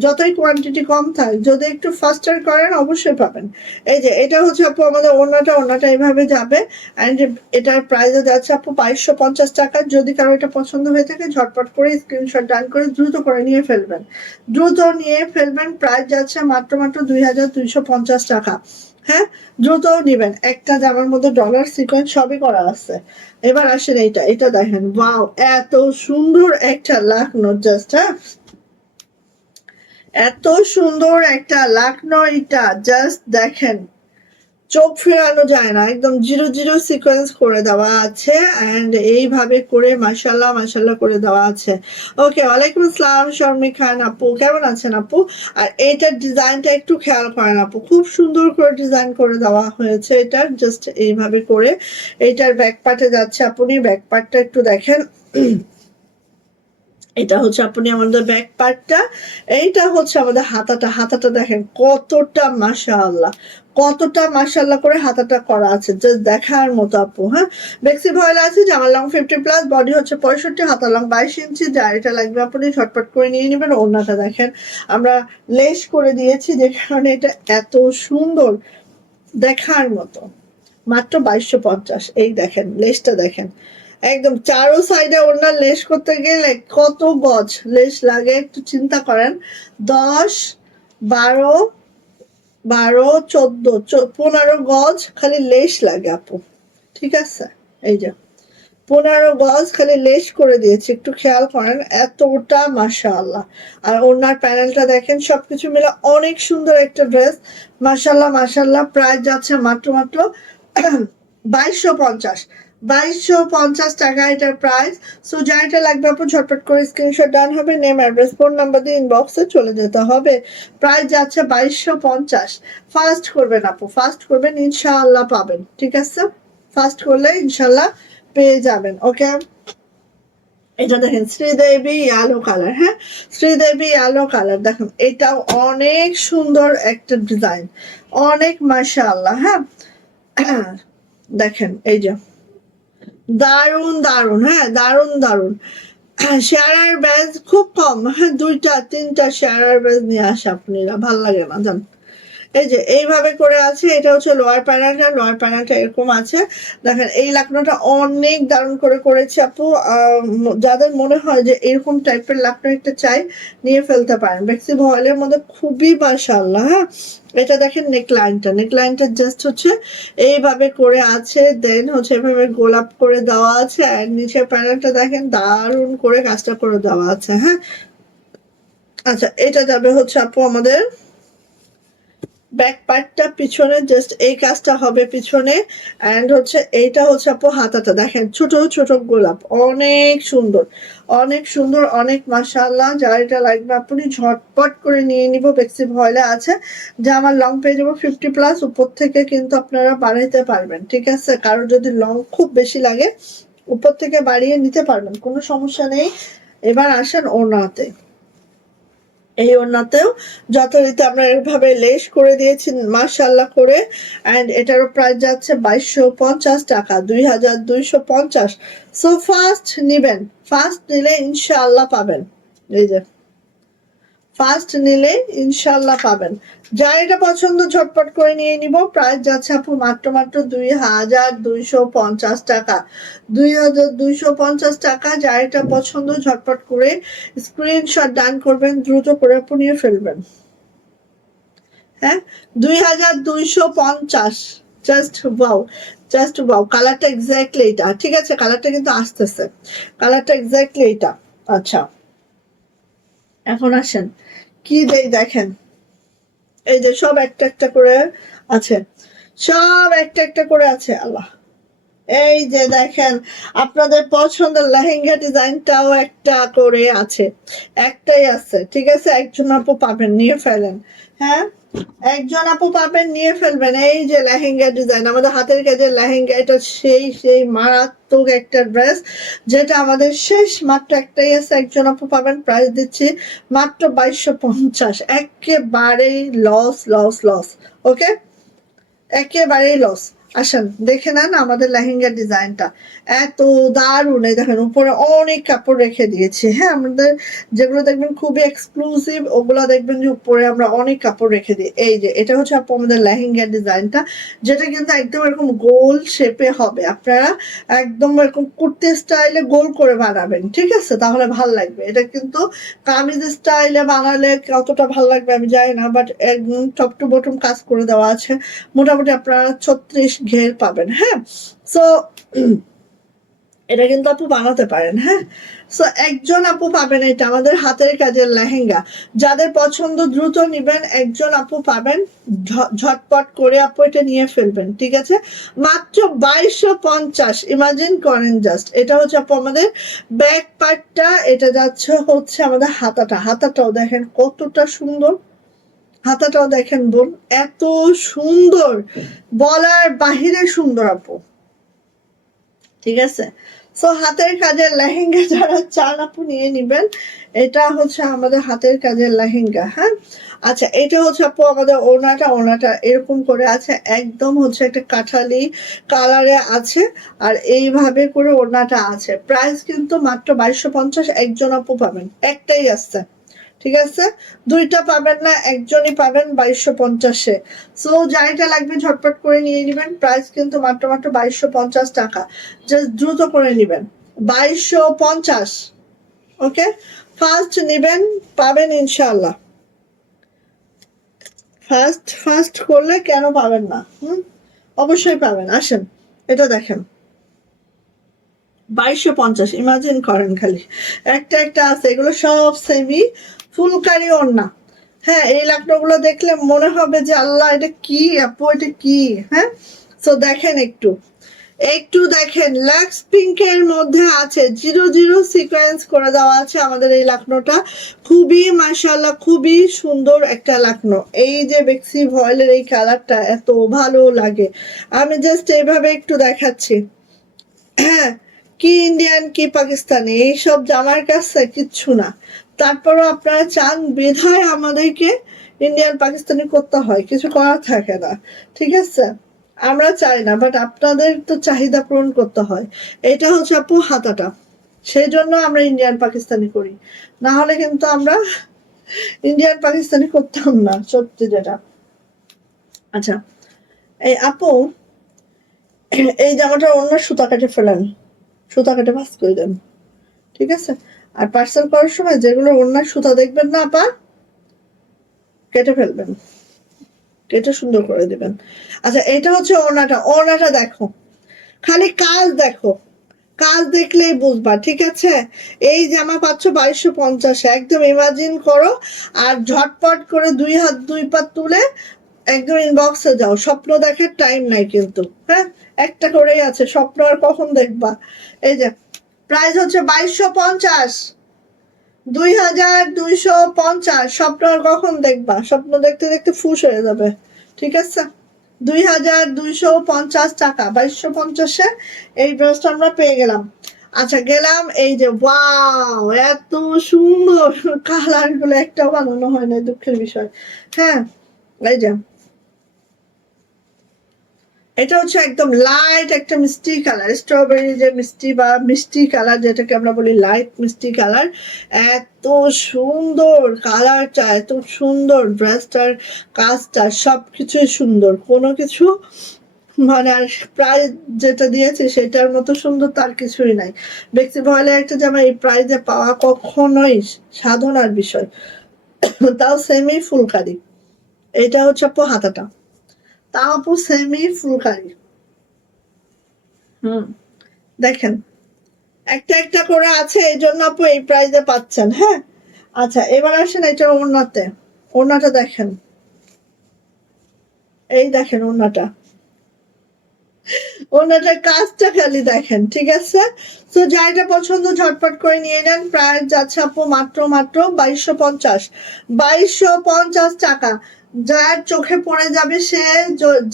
যতই কোয়ান্টিটি কম থাক, যদি একটু ফাস্টার করেন অবশ্যই পাবেন। এই যে এটা হচ্ছে আপু আমাদের ওড়নাটা এইভাবে যাবে, অ্যান্ড এটার প্রাইসও যাচ্ছে আপু 2250 টাকা। যদি কারো এটা পছন্দ হয়ে থাকে ঝটপট করে স্ক্রিনশট ডান করে দ্রুত করে নিয়ে ফেলবেন, দ্রুত নিয়ে ফেলবেন। প্রাইস যাচ্ছে মাত্র মাত্র 2250 টাকা। হ্যাঁ, দ্রুত নিবেন। একটা জামার মধ্যে ডলার সিকোয়েন্স সবই করা আছে। এবার আসেন এইটা, এটা দেখেন, ওয়াও এত সুন্দর একটা লাখনো, জাস্ট হ্যাঁ, এত সুন্দর একটা লাখনো, এটা জাস্ট দেখেন, চোখ ফেরানো যায় না, একদম জিরো জিরো সিকোয়েন্স করে দেওয়া আছে, অ্যান্ড এইভাবে করে মাশাল্লাহ মাশাল্লাহ করে দেওয়া আছে। ওকে, ওয়ালাইকুম আসসালাম শর্মি খান আপু, কেমন আছেন আপু? আর এইটার ডিজাইনটা একটু খেয়াল করেন আপু, খুব সুন্দর করে ডিজাইন করে দেওয়া হয়েছে এটার, জাস্ট এইভাবে করে। এইটার ব্যাক পার্টে যাচ্ছে, আপনি ব্যাক পার্টটা একটু দেখেন। এটা হচ্ছে আপনি আমাদের ব্যাক পার্টটা, এইটা হচ্ছে আমাদের হাতাটা। হাতাটা দেখেন কতটা মাশাআল্লাহ, কতটা মাশাআল্লাহ করে হাতাটা করা আছে, জাস্ট দেখার মতো আপু। হ্যাঁ, বেক্সি ভয়েল আছে, জামার লং 50+, বডি হচ্ছে 65, হাতা লং 22 ইঞ্চি। যা এটা লাগবে আপনি ঝটপট করে নিয়ে নেবেন। ওড়নাটা দেখেন আমরা লেস করে দিয়েছি, যে কারণে এটা এত সুন্দর, দেখার মতো। মাত্র 2250। এই দেখেন লেসটা দেখেন, একদম চারো সাইডে ওনার লেস করতে গেলে কত গজ লেস লাগে একটু চিন্তা করেন। 10, 12, 12, 14, 15 গজ খালি লেস লাগে আপু, ঠিক আছে? এই যে 15 গজ খালি লেস করে দিয়েছি, একটু খেয়াল করেন, এতটা মাশাআল্লাহ। আর ওনার প্যানেলটা দেখেন, সবকিছু মিলে অনেক সুন্দর একটা ড্রেস, মাশাআল্লাহ মাশাআল্লাহ। প্রাইস যাচ্ছে মাত্র মাত্র 2250। 2250 টাকা এটার প্রাইস। সো যা এটা লাগবে আপু ঝটপট করে স্ক্রিনশট ডান হবে, নেম অ্যাড্রেস ফোন নাম্বার দিয়ে ইনবক্সে চলে যেতে হবে। প্রাইস যাচ্ছে 2250। ফাস্ট করবেন আপু, ফাস্ট করবেন, ইনশাআল্লাহ পাবেন, ঠিক আছে? ফাস্ট করলে ইনশাআল্লাহ পেয়ে যাবেন। ওকে, এটা দেখেন শ্রীদেবী ইয়েলো কালার, হ্যাঁ শ্রীদেবী ইয়েলো কালার, দেখেন এটাও অনেক সুন্দর একটা ডিজাইন, অনেক মাশাআল্লাহ। হ্যাঁ দেখেন এই যে দারুন দারুন, হ্যাঁ দারুন দারুন। শেয়ারার ব্যাজ খুব কম, হ্যাঁ 2টা 3টা শেয়ারার ব্যাজ নিয়ে আসে আপনারা, ভাল লাগে না জান। এই যে এইভাবে করে আছে, এটা হচ্ছে লোয়ার প্যানেলটা, লোয়ার প্যানেলটা এরকম আছে। দেখেন এই লাকনোটা অনেক দারুণ করে করেছে আপু। যাদের মনে হয় যে এরকম টাইপের লাকনো একটা চাই, নিয়ে ফেলতে পারেন। বেক্সি ভয়েলের মধ্যে খুবই মাশাআল্লাহ। হ্যাঁ এটা দেখেন নেকলাইনটা, নেকলাইনটা জাস্ট হচ্ছে এইভাবে করে আছে, দেন হচ্ছে এভাবে গোলাপ করে দেওয়া আছে, আর নিচের প্যানেলটা দেখেন দারুণ করে কাজটা করে দেওয়া আছে। হ্যাঁ আচ্ছা এটা যাবে হচ্ছে আপু আমাদের ব্যাক পার্টটা, পিছনে জাস্ট এই কাজটা হবে পিছনে। অ্যান্ড হচ্ছে এইটা হচ্ছে আপু হাতাটা, দেখেন ছোট ছোট গোলাপ, অনেক সুন্দর অনেক সুন্দর, অনেক মাশাআল্লাহ। যার এটা লাগবে আপনি ঝটপট করে নিয়ে নিব, বেক্সি ভয়েলে আছে। যে আমার লং পেয়ে যাবো 50+, উপর থেকে কিন্তু আপনারা বাড়াইতে পারবেন, ঠিক আছে? কারো যদি লং খুব বেশি লাগে উপর থেকে বাড়িয়ে নিতে পারবেন, কোনো সমস্যা নেই। এবার আসেন ওড়নাতে, এই ওড়নাতেও যথারীতি আমরা এভাবে লেস করে দিয়েছি মাশাআল্লাহ করে। অ্যান্ড এটারও প্রাইস যাচ্ছে 2250 টাকা, 2250। সো ফার্স্ট নিবেন, ফার্স্ট নিলে ইনশাআল্লাহ পাবেন। এই যে ফার্স্ট নিলে ইনশাআল্লাহ পাবেন। যার এটা পছন্দ ঝটপট করে নিয়ে নিব। প্রাইস যাচ্ছে আপু মাত্র মাত্র 2250 টাকা, 2250 টাকা। যার এটা পছন্দ ঝটপট করে স্ক্রিনশট ডান করবেন, দ্রুত করে আপু নিয়ে ফেলবেন। হ্যাঁ 2250, জাস্ট ওয়াও, জাস্ট ওয়াও। কালারটা এক্স্যাক্টলি এটা, ঠিক আছে? কালারটা কিন্তু আসতেছে, কালারটা এক্স্যাক্টলি এটা। আচ্ছা এখন আসেন কি দেই দেখেন, এই যে সব একটা একটা করে আছে, সব একটা একটা করে আছে আল্লাহ। এই যে দেখেন আপনাদের পছন্দের লেহেঙ্গা ডিজাইনটাও একটা করে আছে, একটাই আছে, ঠিক আছে? একজন আপু পাবেন, নিয়ে ফেলেন। হ্যাঁ একজন আপু পাবেন, নিয়ে ফেলবেন। এই যে লেহেঙ্গা ডিজাইন, আমাদের হাতের কাজের লেহেঙ্গা, এটা সেই সেই মারাত্মক একটা ড্রেস, যেটা আমাদের শেষ মাত্র একটাই আছে, একজন আপু পাবেন। প্রাইস দিচ্ছি মাত্র 2250, একেবারেই লস লস লস। ওকে একেবারেই লস। আসেন দেখে নেন আমাদের লেহেঙ্গার ডিজাইনটা, এত দারুণ। এই দেখেন উপরে অনেক কাপড় রেখে দিয়েছি। হ্যাঁ আমাদের যেগুলো দেখবেন খুবই এক্সক্লুসিভ, ওগুলো দেখবেন যে উপরে আমরা অনেক কাপড় রেখে দিই। এই যে এটা হচ্ছে আপু আমাদের লেহেঙ্গার ডিজাইনটা, যেটা কিন্তু একদম এরকম গোল শেপে হবে। আপনারা একদম এরকম কুর্তি স্টাইলে গোল করে বানাবেন, ঠিক আছে? তাহলে ভাল লাগবে। এটা কিন্তু কামিজ স্টাইলে বানালে কতটা ভাল লাগবে আমি জানি না, বাট একদম টপ টু বটম কাজ করে দেওয়া আছে। মোটামুটি আপনারা 36 ঘের পাবেন। হ্যাঁ সো এটা কিন্তু আপু বানাতে পারেন। হ্যাঁ সো একজন আপু পাবেন, এটা আমাদের হাতের কাজের লেহেঙ্গা। যাদের পছন্দ দ্রুত নিবেন, একজন আপু পাবেন, ঝটপট করে আপু এটা নিয়ে ফেলবেন, ঠিক আছে? মাত্র 2250, ইমাজিন করেন জাস্ট। এটা হচ্ছে আপু আমাদের ব্যাক পার্টটা, এটা যাচ্ছে হচ্ছে আমাদের হাতাটা, হাতাটাও দেখেন কতটা সুন্দর, হাতাটাও দেখেন বোন, এত সুন্দর, বলার বাহিরে সুন্দর আপু, ঠিক আছে? সো হাতের কাজের লেহেঙ্গা যারা চান আপু নিয়ে নিবেন। এটা হচ্ছে আমাদের হাতের কাজের লেহেঙ্গা। হ্যাঁ আচ্ছা এটা হচ্ছে আপু আমাদের ওড়নাটা, ওড়নাটা এরকম করে আছে, একদম হচ্ছে একটা কাঠালি কালারে আছে, আর এইভাবে করে ওড়নাটা আছে। প্রাইস কিন্তু মাত্র 2250, একজন আপু পাবেন, একটাই আসছে, ঠিক আছে? দুইটা পাবেন না, একজনই পাবেন 2250-এ। সো যাইটা লাগবে ঝটপট করে নিয়ে নেবেন। প্রাইস কিন্তু মাত্র মাত্র 2250 টাকা, জাস্ট দ্রুত করে নেবেন। 2250, ওকে? ফার্স্ট নেবেন পাবেন ইনশাআল্লাহ, ফার্স্ট ফার্স্ট করলে কেন পাবেন না? অবশ্যই পাবেন। আসেন এটা দেখেন 2250, ইমাজিন করেন খালি, একটা একটা আছে, এগুলো সব সেমি ফুলকারি ওড়না। হ্যাঁ এই লাকড়াগুলো দেখলে মনে হবে যে আল্লাহ এটা কি আপু, এটা কি? হ্যাঁ সো দেখেন একটু, একটু দেখেন, লাক্স পিঙ্কের মধ্যে আছে, 00 সিকোয়েন্স করে দেওয়া আছে আমাদের এই লাকনোটা। খুবই মাশাআল্লাহ, খুবই সুন্দর একটা লাকনো। এই যে বেক্সি ভয়েলের এই কালারটা এত ভালো লাগে, আমি জাস্ট এইভাবে একটু দেখাচ্ছি। হ্যাঁ কি ইন্ডিয়ান কি পাকিস্তানি এইসব জামার কাছে কিচ্ছু না। তারপরও আপনারা চান বিধায় আমাদেরকে ইন্ডিয়ান পাকিস্তানি করতে হয়, কিছু করার থাকে না, ঠিক আছে? আমরা চাই না, বাট আপনাদের তো চাহিদা পূরণ করতে হয়। এটা হচ্ছে আপু হাতাটা, সেই জন্য আমরা ইন্ডিয়ান পাকিস্তানি করি, না হলে কিন্তু আমরা ইন্ডিয়ান পাকিস্তানি করতাম না, সত্যি যেটা। আচ্ছা এই আপু এই জামাটা অন্য সুতা কেটে ফেলেন, সুতা কেটে ভাঁজ করে দেন, ঠিক আছে? আর পার্সেল করার সময় যেগুলো অন্য সুতা দেখবেন না আপা, কেটে ফেলবেন, কেটে সুন্দর করে দিবেন। আচ্ছা এটা হচ্ছে ওড়নাটা, ওড়নাটা দেখো, খালি কাজ দেখো, কাজ দেখলেই বুঝবা, ঠিক আছে? এই জামা পাচ্ছ 2250, একদম ইমাজিন করো। আর ঝটপট করে 2 হাত 2 পা তুলে একদম ইনবক্সে যাও, স্বপ্ন দেখার টাইম নাই কিন্তু, হ্যাঁ? একটা করেই আছে, স্বপ্ন আর কখন দেখবা? এই যে প্রাইস হচ্ছে 2250, 2250, স্বপ্ন আর কখন দেখবা? স্বপ্ন দেখতে দেখতে ফুস হয়ে যাবে, ঠিক আছে? 2250 টাকা, 2250-এ এই ড্রেসটা আমরা পেয়ে গেলাম। আচ্ছা গেলাম এই যে, ওয়াও এত সুন্দর কালার গুলো একটাও বানানো হয় না, দুঃখের বিষয়। হ্যাঁ এই যে এটা হচ্ছে একদম লাইট একটা মিষ্টি কালার, স্ট্রবেরি যে মিষ্টি বা মিষ্টি কালার যেটাকে আমরা বলি লাইট মিষ্টি কালার। এত সুন্দর কালারটা, এত সুন্দর ড্রেসটার কাজটা, সবকিছুই সুন্দর, কোনো কিছু মানে আর প্রাইস যেটা দিয়েছে সেটার মতো সুন্দর তার কিছুই নাই। বেক্সি ভয়েলের একটা জামা এই প্রাইজে পাওয়া কখনোই সাধনার বিষয়, তাও সেমি ফুলকারি। এটা হচ্ছে আপু হাতাটা, তাও আপু সেমি ফুলকারি। হুম দেখেন একটা একটা করে আছে, এই জন্য আপু এই প্রাইজে পাচ্ছেন, হ্যাঁ? আচ্ছা এবার আসেন এটা ওড়নাতে, ওড়নাটা দেখেন, এই দেখেন ওড়নাটা, ওনাটার কাজটা খালি দেখেন, ঠিক আছে? তো যাইটা পছন্দ ঝটপট করে নিয়ে নেন। প্রাইস যাচ্ছে আপু মাত্র মাত্র 2250, 2250 টাকা। যার চোখে পড়ে যাবে সে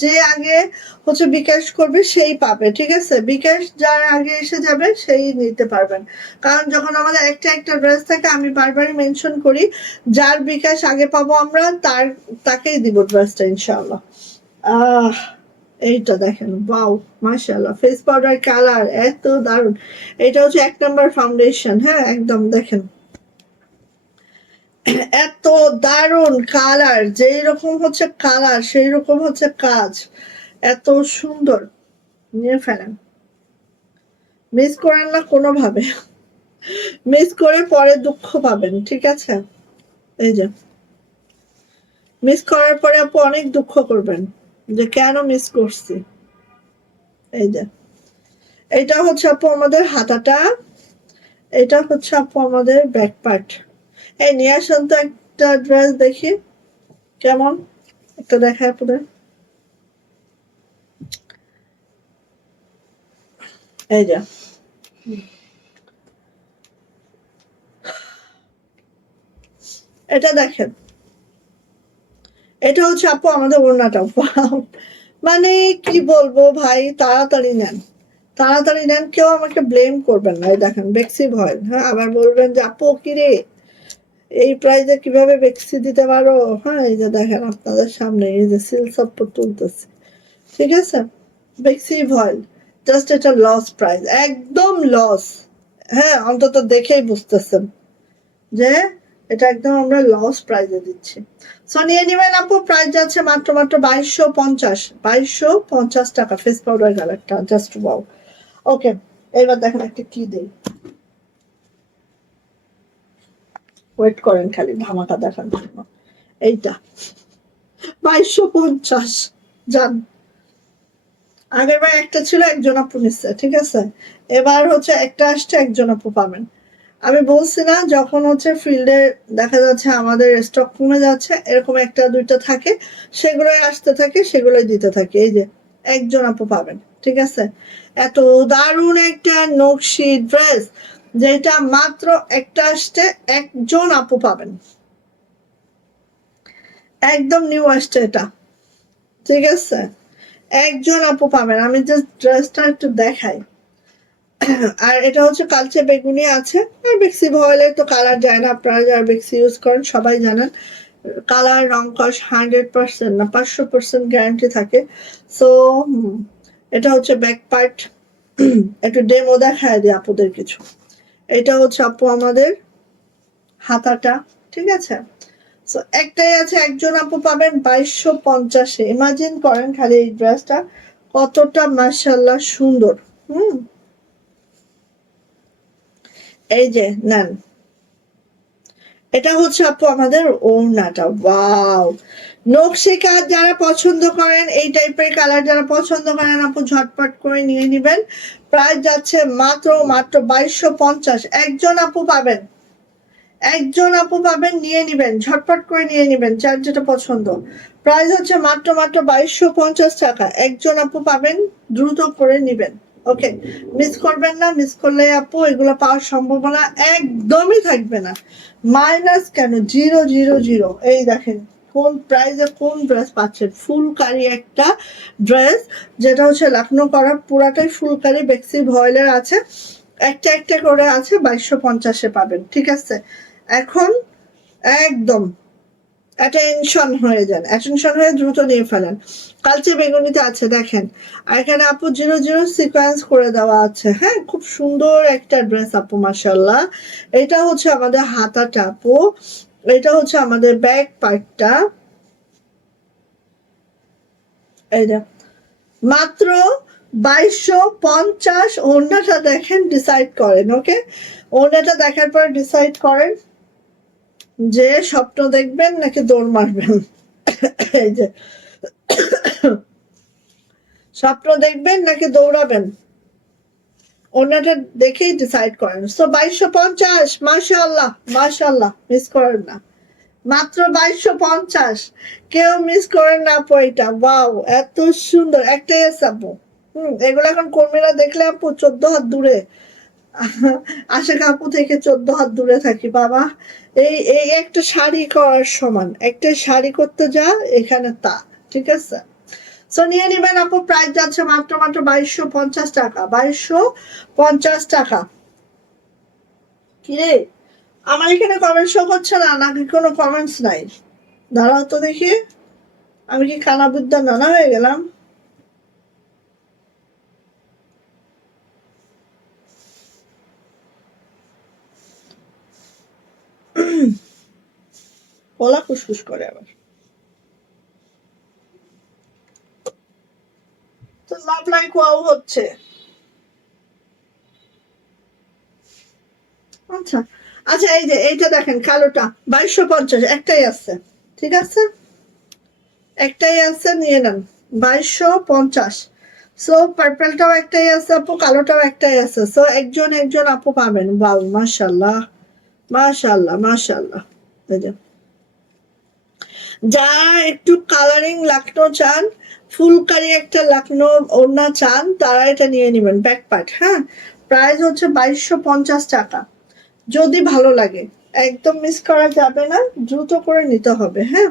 যে আগে হচ্ছে বিকাশ করবে সেই পাবে, ঠিক আছে? বিকাশ যার আগে এসে যাবে সেই নিতে পারবেন। কারণ যখন আমাদের একটা একটা ড্রেস থাকে, আমি বারবারই মেনশন করি, যার বিকাশ আগে পাবো আমরা তাকেই দিব ড্রেসটা ইনশাআল্লাহ। আহ এইটা দেখেন, ওয়াও মাশাআল্লাহ, ফেস পাউডার কালার এত দারুণ। এটা হচ্ছে 1 নাম্বার ফাউন্ডেশন, হ্যাঁ একদম দেখেন এত দারুণ কালার, যেই রকম হচ্ছে কালার সেই রকম হচ্ছে কাজ, এত সুন্দর। নিয়ে ফেলেন, মিস করেন না কোনোভাবে, মিস করে পরে দুঃখ পাবেন, ঠিক আছে? এই যে মিস করার পরে আপু অনেক দুঃখ করবেন যে কেন মিস করছি। এই যে এটা হচ্ছে আপু আমাদের হাতাটা, এটা হচ্ছে আপু আমাদের ব্যাক পার্ট। এই নিয়ে আসেন তো একটা ড্রেস দেখি কেমন, একটা দেখায় আপনাদের। এই যে এটা দেখেন, এটা হচ্ছে আপু আমাদের ওড়নাটা, মানে কি বলবো ভাই, তাড়াতাড়ি নেন, তাড়াতাড়ি নেন, কেউ আমাকে ব্লেম করবেন না। এই দেখেন বেক্সি ভয়েল, হ্যাঁ আবার বলবেন যে আপু কিরে এই প্রাইজে কিভাবে বেক্সি দিতে পারো? হ্যাঁ এই যে দেখেন আপনাদের সামনে এই যে সিল সাপোর্ট তুলতেছে, ঠিক আছে? বেক্সি ভয়েল জাস্ট এটা লস প্রাইস, একদম লস। হ্যাঁ অন্তত দেখেই বুঝতেছেন যে এটা একদম আমরা লস প্রাইজে দিচ্ছি। সো নিয়ে নেবেন আপু, প্রাইস যাচ্ছে মাত্র মাত্র 2250, 2250 টাকা। ফেস পাউডার কালারটা জাস্ট ওয়াও। ওকে এবার দেখেন একটা কি দেই, ওয়েট করেন খালি ধামাকা দেখার জন্য। এইটা 2250, জান আগের বার একটা ছিল একজন আপু নিচ্ছে, ঠিক আছে? এবার হচ্ছে একটা আসছে একজন আপু পাবেন। আমি বলছি না যখন হচ্ছে ফিল্ডে দেখা যাচ্ছে আমাদের স্টক কমে যাচ্ছে, এরকম একটা দুইটা থাকে, সেগুলোই আসতে থাকে, সেগুলোই দিতে থাকে। এই যে একজন আপু পাবেন, ঠিক আছে? এত দারুণ একটা নকশি ড্রেস, যেটা মাত্র একটা আসছে, একজন আপু পাবেন, একদম নিউ আসছে এটা, ঠিক আছে? একজন আপু পাবেন। আমি জাস্ট ড্রেসটা একটু দেখাই, আর এটা হচ্ছে কালচে বেগুনি আছে। আর বেক্সি ভয়েলের তো কালার যায় না, আপনারা যারা বেক্সি ইউজ করেন সবাই জানেন কালার রং কস 100% না 500% গ্যারান্টি থাকে। সো এটা হচ্ছে ব্যাক পার্ট। একটু ডেমো দেখায় দিই আপুদের কিছু। এটা হচ্ছে আপু আমাদের হাতাটা, ঠিক আছে। সো একটাই আছে, একজন আপু পাবেন 2250-এ। ইমাজিন করেন খালি এই ড্রেসটা কতটা মাশাআল্লাহ সুন্দর। এই যে নেন, এটা হচ্ছে আপু আমাদের ওড়নাটা। ওয়াও, নকশি কাজ যারা পছন্দ করেন, এই টাইপের কালার যারা পছন্দ করেন আপু ঝটপট করে নিয়ে নিবেন। প্রাইস যাচ্ছে মাত্র মাত্র 2250। একজন আপু পাবেন, একজন আপু পাবেন, নিয়ে নিবেন, ঝটপট করে নিয়ে নিবেন যার যেটা পছন্দ। প্রাইস হচ্ছে মাত্র মাত্র 2250 টাকা। একজন আপু পাবেন, দ্রুত করে নিবেন। ওকে, মিস করবেন না, মিস করলে আপু এগুলো পাওয়ার সম্ভাবনা একদমই থাকবে না। মাইনাস কেন, 000। এই দেখেন কোন প্রাইসে কোন ড্রেস পাচ্ছেন, ফুলকারি একটা ড্রেস, যেটা হচ্ছে লাখনো করা, পুরাটাই ফুলকারি বেক্সি ভয়েলের আছে, একটা একটা করে আছে, 2250-এ পাবেন, ঠিক আছে। এখন একদম অ্যাটেনশন হয়ে যান, অ্যাটেনশন হয়ে দ্রুত নিয়ে ফেলেন। কালচে বেগুনিতে আছে দেখেন, আর এখানে আপু 00 সিকোয়েন্স করে দেওয়া আছে। হ্যাঁ, খুব সুন্দর একটা ড্রেস আপু, মাশাআল্লাহ। এটা হচ্ছে আমাদের হাতাটা আপু, এটা হচ্ছে আমাদের ব্যাক পার্টটা। এই যে মাত্র 2250। ওড়নাটা দেখেন, ডিসাইড করেন। ওকে, ওড়নাটা দেখার পর ডিসাইড করেন যে স্বপ্ন দেখবেন নাকি দৌড় মারবেন। এই যে স্বপ্ন দেখবেন নাকি দৌড়াবেন, ওনাটা দেখেই ডিসাইড করেন। সো 2250, মাশাআল্লাহ মাশাআল্লাহ, মিস করেন না, মাত্র 2250। কেউ মিস করেন না আপু, এটা ওয়াও, এত সুন্দর একটাই আছে আপু। এগুলো এখন কর্মীরা দেখলে আপু 14 হাত দূরে, আশিক আপু থেকে 14 হাত দূরে থাকি বাবা। এই এই একটা শাড়ি করার সমান, একটা শাড়ি করতে যা এখানে তা, ঠিক আছে। সো নিয়ে নিবেন আপু, প্রাইস যাচ্ছে মাত্র মাত্র 2250 টাকা, 2250 টাকা। কিরে, আমার এখানে কমেন্ট শো করছে না নাকি কোনো কমেন্টস নাই? দাঁড়াও তো দেখি, আমি কি কানা বুদ্ধা নানা হয়ে গেলাম? গলা খুশখুশ করে আবার। তো লাভ লাইক ওয়াও হচ্ছে। আচ্ছা আচ্ছা, এই যে এইটা দেখেন কালোটা 2250, একটাই আছে, ঠিক আছে, একটাই আছে, নিয়ে নেন 2250। সো পার্পলটাও একটাই আছে আপু, কালোটাও একটাই আছে। সো একজন একজন আপু পাবেন। বাউ, মাশাআল্লাহ মাশাআল্লাহ মাশাআল্লাহ। এই যে যারা একটু কালারিং লাকনো চান, ফুলকারি একটা লাকনো ওড়না চান, তারা এটা নিয়ে নেবেন ব্যাক পার্ট। হ্যাঁ, প্রাইস হচ্ছে 2250 টাকা। যদি ভালো লাগে একদম মিস করা যাবে না, দ্রুত করে নিতে হবে। হ্যাঁ,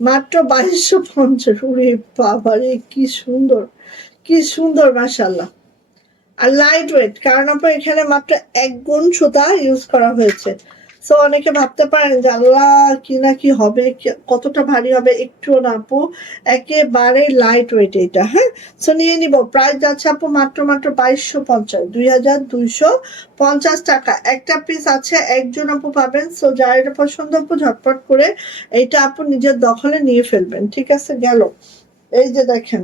মাত্র 2250। ওরে বাবারে, কি সুন্দর, কি সুন্দর, মাশাআল্লাহ। আর লাইট ওয়েট, কারণ আপনার এখানে মাত্র 1 গুণ সুতা ইউজ করা হয়েছে। সো অনেকে ভাবতে পারেন যে আল্লাহ কি না কি হবে, কতটা ভারী হবে, একটুও না আপু, একেবারে লাইট ওয়েট এটা। হ্যাঁ, সো নিয়ে নিব, প্রাইস যাচ্ছে আপু মাত্র মাত্র 2250, 2250 টাকা। একটা পিস আছে, একজন আপু পাবেন। সো যার এটা পছন্দ আপু ঝটপট করে এইটা আপু নিজের দখলে নিয়ে ফেলবেন, ঠিক আছে। গেল, এই যে দেখেন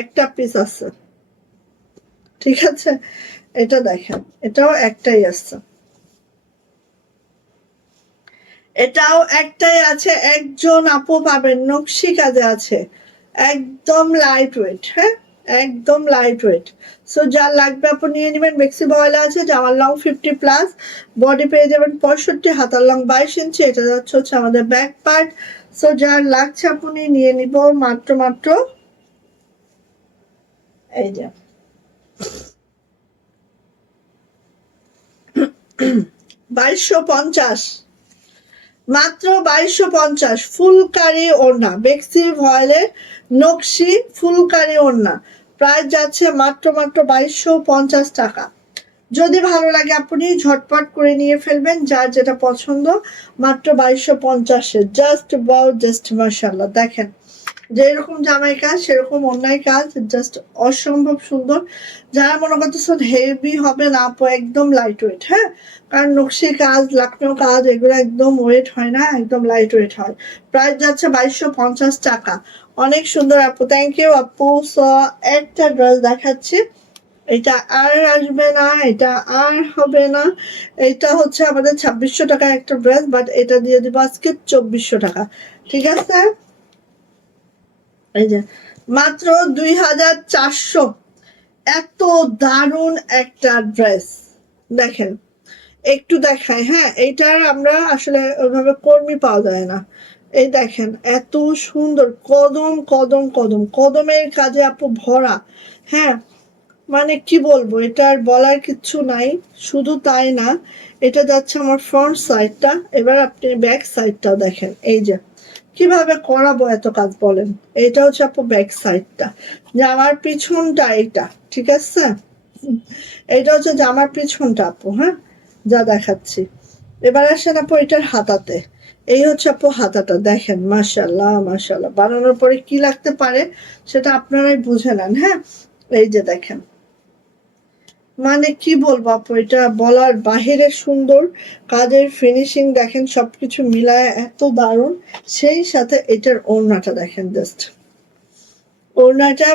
একটা পিস আছে, ঠিক আছে। এটা দেখেন, এটাও একটাই আছে, এটাও একটাই আছে, একজন আপু পাবেন, নকশি কাজে আছে, একদম লাইট ওয়েট। হ্যাঁ, একদম লাইট ওয়েট। সো যার লাগবে আপু নিয়ে নেবেন। মেক্সি বয়লা আছে, জামার লং 50+, বডি পেয়ে যাবেন 65, হাতার লং 22 ইঞ্চি। এটা যাচ্ছে হচ্ছে আমাদের ব্যাক পার্ট। সো যার লাগছে আপনি নিয়ে নিব মাত্র মাত্র, এই যে 2250, মাত্র 2250। ফুলকারি ওড়না, বেক্সি ভয়েলের নকশি ফুলকারি ওড়না, প্রাইস যাচ্ছে মাত্র মাত্র 2250 টাকা। যদি ভালো লাগে আপনি ঝটপট করে নিয়ে ফেলবেন, যার যেটা পছন্দ। মাত্র 2250-এ, জাস্ট ওয়াও, জাস্ট মাশাআল্লাহ। দেখেন যেরকম জামাই কাজ সেরকম অন্যায় কাজ, জাস্ট অসম্ভব সুন্দর। যারা মনে করতেছেন হেভি হবে না আপু, একদম লাইট ওয়েট। হ্যাঁ, কারণ নকশি কাজ, লাকনো কাজ এগুলো একদম ওয়েট হয় না, একদম লাইট ওয়েট হয়। প্রাইস যাচ্ছে 2250 টাকা। অনেক সুন্দর আপু, থ্যাংক ইউ আপু। সো একটা ড্রেস দেখাচ্ছি, এটা আর আসবে না, এটা আর হবে না। এটা হচ্ছে আমাদের 2600 টাকার একটা ড্রেস, বাট এটা দিয়ে দিব আজকে 2400 টাকা। ঠিক আছে, এই যে মাত্র 2400। এত দারুণ একটা ড্রেস, দেখেন একটু দেখায়। হ্যাঁ, এইটার আমরা আসলে ওইভাবে কর্মী পাওয়া যায় না। এই দেখেন এত সুন্দর, কদম কদম কদম, কদমের কাজে আপু ভরা। হ্যাঁ, মানে কি বলবো, এটা আর বলার কিচ্ছু নাই। শুধু তাই না, এটা যাচ্ছে আমার ফ্রন্ট সাইডটা, এবার আপনি ব্যাক সাইডটাও দেখেন। এই যে কিভাবে করাবো এত কাজ বলেন। এটা হচ্ছে আপু ব্যাক সাইডটা, জামার পিছনটা এটা। ঠিক আছে, এটা হচ্ছে জামার পিছনটা আপু। হ্যাঁ, যা দেখাচ্ছি। এবার আসেন আপু এটার হাতাতে। এই হচ্ছে আপু হাতাটা, দেখেন মাশাআল্লাহ মাশাআল্লাহ। বানানোর পরে কি লাগতে পারে সেটা আপনারাই বুঝে নেন। হ্যাঁ, এই যে দেখেন, মানে কি বলবো আপু, এটা বলার বাহিরে সুন্দর। কাজের ফিনিশিং দেখেন, সবকিছু মিলায় এত দারুণ। সেই সাথে এটার ওড়নাটা দেখেন, জাস্ট ওড়নাটা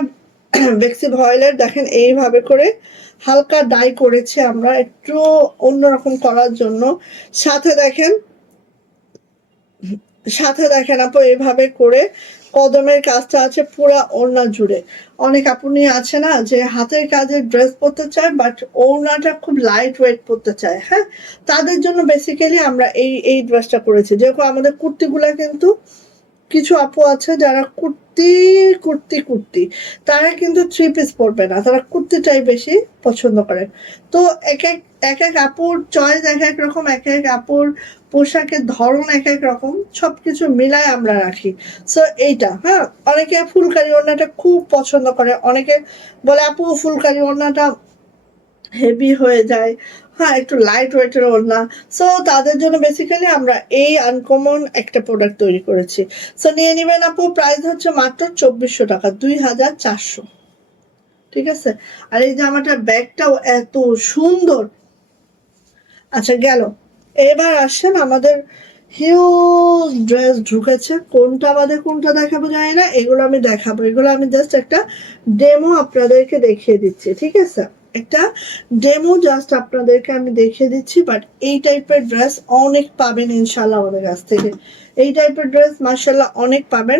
বেক্সি ভয়েলের। দেখেন এইভাবে করে হালকা ডাই করেছে আমরা একটু অন্যরকম করার জন্য। সাথে দেখেন, সাথে দেখেন আপু এইভাবে করে কদমের কাজটা আছে পুরা ওড়না জুড়ে। অনেক আপনি আছে না যে হাতের কাজের ড্রেস পরতে চায়, বাট ওড়নাটা খুব লাইট ওয়েট পরতে চায়। হ্যাঁ, তাদের জন্য বেসিক্যালি আমরা এই ড্রেসটা করেছি। যেরকম আমাদের কুর্তিগুলা কিন্তু কিছু আপু আছে যারা কুর্তি কুর্তি কুর্তি, তারা কিন্তু থ্রি পিস পরবে না, তারা কুর্তিটাই বেশি পছন্দ করে। তো এক এক এক এক আপুর চয়েস এক এক রকম, এক এক আপুর পোশাকের ধরন এক এক রকম, সবকিছু মিলায় আমরা রাখি। সো এইটা, হ্যাঁ, অনেকে ফুলকারি ওড়নাটা খুব পছন্দ করে, অনেকে বলে আপু ফুলকারি ওড়নাটা হেভি হয়ে যায়। হ্যাঁ, একটু লাইট ওয়েটের ওড়না। সো তাদের জন্য বেসিক্যালি আমরা এই আনকমন একটা প্রোডাক্ট তৈরি করেছি। সো নিয়ে নিবেন আপু, প্রাইস হচ্ছে মাত্র 2400 টাকা, 2400। ঠিক আছে, আর এই জামাটার ব্যাগটাও এত সুন্দর। আচ্ছা গেল, এবার আসেন আমাদের হিউজ ড্রেস ঢুকেছে, কোনটা বাদে কোনটা দেখাবো জানি না, এগুলো আমি দেখাবো। এগুলো আমি জাস্ট একটা ডেমো আপনাদেরকে দেখিয়ে দিচ্ছি। ঠিক আছে, একটা ডেমো জাস্ট আপনাদেরকে আমি দেখিয়ে দিচ্ছি। বাট এই টাইপের ড্রেস অনেক পাবেন ইনশাল্লাহ আমাদের কাছ থেকে। এই টাইপের ড্রেস মার্শাল্লাহ অনেক পাবেন।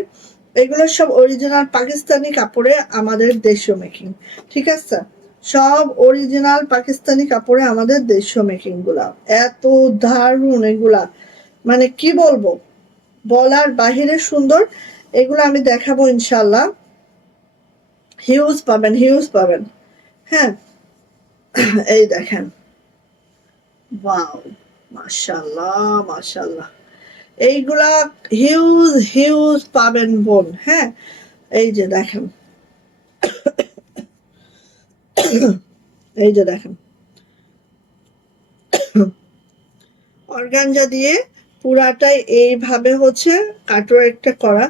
এগুলো সব অরিজিনাল পাকিস্তানি কাপড়ে আমাদের দেশীয় মেকিং। ঠিক আছে, সব অরিজিনাল পাকিস্তানি কাপড়ে আমাদের দেশীয় মেকিং গুলা। এত দারুণ এগুলা, মানে কি বলবো, বলার বাহিরে সুন্দর। এগুলো আমি দেখাবো ইনশাল্লাহ, হিউজ পাবেন, হিউজ পাবেন। হ্যাঁ, এই দেখেন, ওয়াও, মাশাল্লাহ মাশাল্লাহ। এইগুলা হিউজ হিউজ পাবেন বোন। হ্যাঁ, এই যে দেখেন, এই যে দেখেন অর্গানজা দিয়ে পুরাটাই এইভাবে হচ্ছে কাটওয়ার্কটা করা,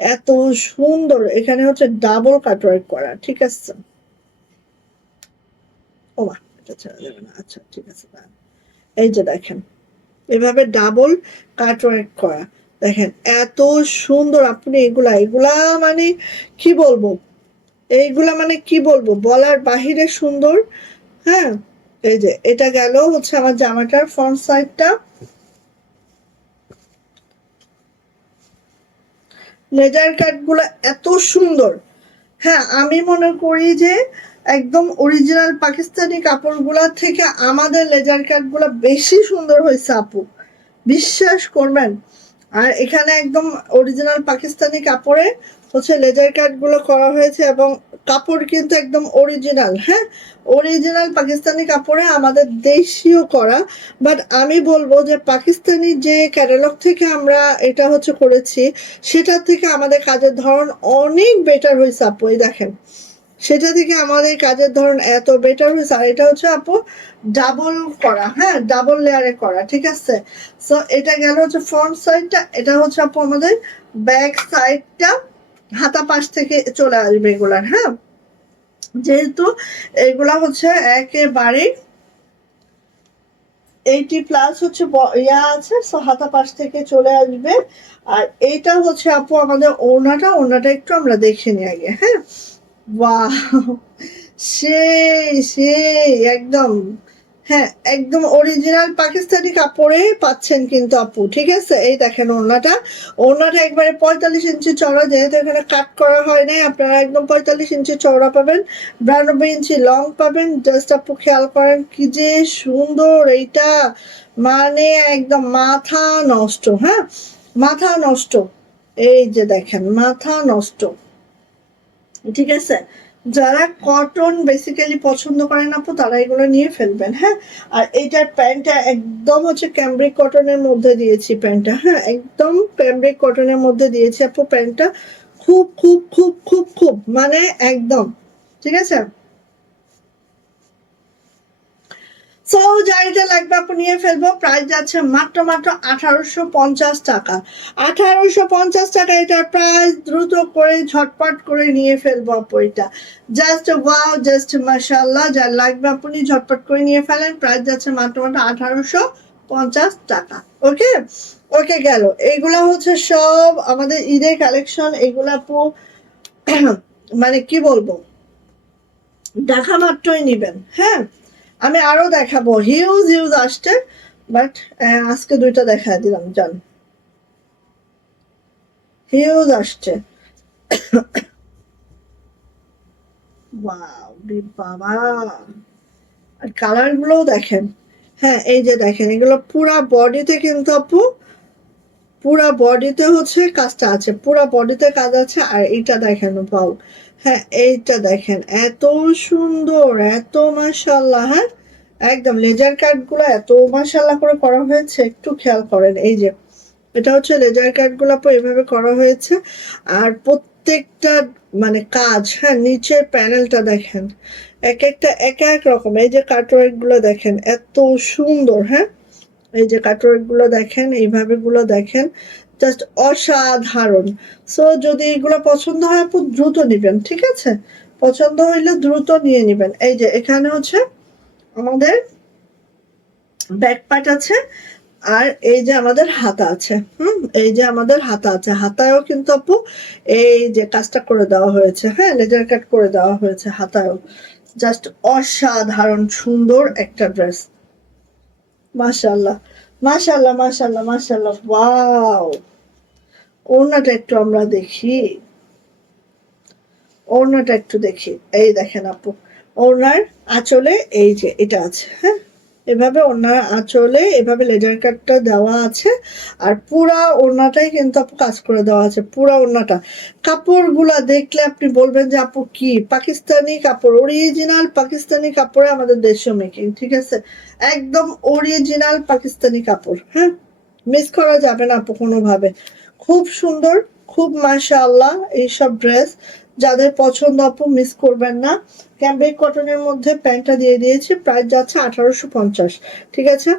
এত সুন্দর। এখানে হচ্ছে ডাবল কাটওয়ার্ক করা। ঠিক আছে, ও মা, এটা ছেড়ে যাবে না। আচ্ছা ঠিক আছে, এই যে দেখেন এভাবে ডাবল কাটওয়ার্ক করা। দেখেন এত সুন্দর। আপনি এগুলা এগুলা মানে কি বলবো, এইগুলা মানে কি বলবো, বলার বাহিরে সুন্দর। হ্যাঁ, এই যে এটা গেল হচ্ছে আমার জামাটার ফ্রন্ট সাইডটা। লেজার কাট গুলো এত সুন্দর। হ্যাঁ, আমি মনে করি যে একদম অরিজিনাল পাকিস্তানি কাপড়গুলা থেকে আমাদের লেজার কাট গুলা বেশি সুন্দর হয়েছে আপু, বিশ্বাস করবেন। আর এখানে একদম অরিজিনাল পাকিস্তানি কাপড়ে হচ্ছে লেজার কাট গুলো করা হয়েছে, এবং কাপড় কিন্তু একদম অরিজিনাল। হ্যাঁ, অরিজিনাল পাকিস্তানি কাপড়ে আমাদের দেশীয় করা। বাট আমি বলবো যে পাকিস্তানি যে ক্যাটালগ থেকে আমরা এটা হচ্ছে করেছি, সেটার থেকে আমাদের কাজের ধরন অনেক বেটার হয়েছে আপু। এই দেখেন সেটা থেকে আমাদের কাজের ধরন এত বেটার হয়েছে। আর এটা হচ্ছে আপু ডাবল করা, হ্যাঁ ডাবল লেয়ারে করা, ঠিক আছে। সো এটা গেল হচ্ছে ফ্রন্ট সাইডটা, এটা হচ্ছে আপু আমাদের ব্যাক সাইডটা, হাতা পাশ থেকে চলে আসবে এগুলার, হ্যাঁ যেহেতু এগুলা হচ্ছে একেবারে 80+ হচ্ছে ইয়া আছে, সো হাতা পাশ থেকে চলে আসবে। আর এইটা হচ্ছে আপু আমাদের ওড়নাটা একটু আমরা দেখে নিই আগে, হ্যাঁ বাহ সেই একদম, হ্যাঁ একদম অরিজিনাল পাকিস্তানি কাপড়ে পাচ্ছেন কিন্তু আপু, ঠিক আছে। এই দেখেন ওড়নাটা একবারে 45 ইঞ্চি চওড়া, যেহেতু এখানে কাট করা হয় নাই, আপনারা একদম 45 ইঞ্চি চওড়া পাবেন, 92 ইঞ্চি লং পাবেন। জাস্ট আপু খেয়াল করেন কি যে সুন্দর এইটা, মানে একদম মাথা নষ্ট, হ্যাঁ মাথা নষ্ট। এই যে দেখেন মাথা নষ্ট, ঠিক আছে। যারা কটন বেসিক্যালি পছন্দ করেন আপু তারা এগুলো নিয়ে ফেলবেন, হ্যাঁ। আর এইটার প্যান্টটা একদম হচ্ছে ক্যামব্রিক কটনের মধ্যে দিয়েছি প্যান্টটা, হ্যাঁ একদম ক্যামব্রিক কটনের মধ্যে দিয়েছি আপু প্যান্টটা, খুব খুব খুব খুব খুব মানে একদম, ঠিক আছে। সো যার লাগবে আপু নিয়ে ফেলবো। প্রাইস যাচ্ছে মাত্র 1850 টাকা, 1850 টাকা এটার প্রাইস। দ্রুত করে ঝটপট করে নিয়ে ফেলবো আপু এটা, জাস্ট ওয়াও জাস্ট মাশাআল্লাহ। যার লাগবে আপনি ঝটপট করে নিয়ে ফেলেন। প্রাইস যাচ্ছে মাত্র 1850 টাকা। ওকে ওকে গেল। এগুলা হচ্ছে সব আমাদের ঈদের কালেকশন, এগুলা আপু মানে কি বলবো, দেখা মাত্রই নিবেন, হ্যাঁ। আমি আরো দেখাবো, হিউজ আসছে, বাট আজকে দুইটা দেখা দিলাম জান, হিউজ আসছে। ওয়াও বাবা, আর কালার গুলোও দেখেন, হ্যাঁ এই যে দেখেন এগুলো পুরা বডিতে কিন্তু আপু, পুরা বডিতে হচ্ছে কাজটা আছে, পুরা বডিতে কাজ আছে। আর এইটা দেখেন পাও, হ্যাঁ এইটা দেখেন এত সুন্দর, এত মাশাআল্লাহ, হ্যাঁ একদম লেজার কাট গুলো এত মাশাআল্লাহ করে করা হয়েছে, একটু খেয়াল করেন। এই যে এটা হচ্ছে লেজার কাট গুলো এভাবে করা হয়েছে। আর প্রত্যেকটা মানে কাজ, হ্যাঁ নিচের প্যানেলটা দেখেন এক একটা এক রকম। এই যে কাটওয়ার্ক গুলো দেখেন এত সুন্দর, হ্যাঁ এই যে কাটওয়ার্ক গুলো দেখেন, এইভাবে গুলো দেখেন, জাস্ট অসাধারণ। সো যদি এগুলো পছন্দ হয় আপু দ্রুত নিবেন, ঠিক আছে, পছন্দ হইলে দ্রুত নিয়ে নিবেন। এই যে এখানে হচ্ছে আমাদের ব্যাক পার্ট আছে, আর এই যে আমাদের হাতা আছে, এই যে আমাদের হাতা আছে, হাতায়ও কিন্তু আপু এই যে কাজটা করে দেওয়া হয়েছে, হ্যাঁ লেজার কাট করে দেওয়া হয়েছে হাতায়ও। জাস্ট অসাধারণ সুন্দর একটা ড্রেস, মাশাআল্লাহ মাশাআল্লাহ মাশাআল্লাহ মাশাআল্লাহ। ওয়াও, ওড়নাটা একটু আমরা দেখি, ওড়নাটা একটু দেখি। এই দেখেন আপু ওড়নার আঁচলে এই যে এটা আছে, হ্যাঁ এভাবে ওড়নার আঁচলে এভাবে লেজার কাটটা দেওয়া আছে। আর পুরা ওড়নাটাই কিন্তু আপু কাজ করে দেওয়া আছে, পুরা ওড়নাটা। কাপড়গুলা দেখলে আপনি বলবেন যে আপু কি পাকিস্তানি কাপড়, অরিজিনাল পাকিস্তানি কাপড়ে আমাদের দেশীয় মেকিং, ঠিক আছে একদম অরিজিনাল পাকিস্তানি কাপড়, হ্যাঁ মিস করা যাবে না আপু কোনোভাবে। খুব সুন্দর, খুব মাশাআল্লাহ এইসব ড্রেস, যাদের পছন্দ আপু মিস করবেন না। ক্যামব্রিক কটনের মধ্যে প্যান্টটা দিয়ে দিয়েছি, প্রাইস যাচ্ছে 1850, ঠিক আছে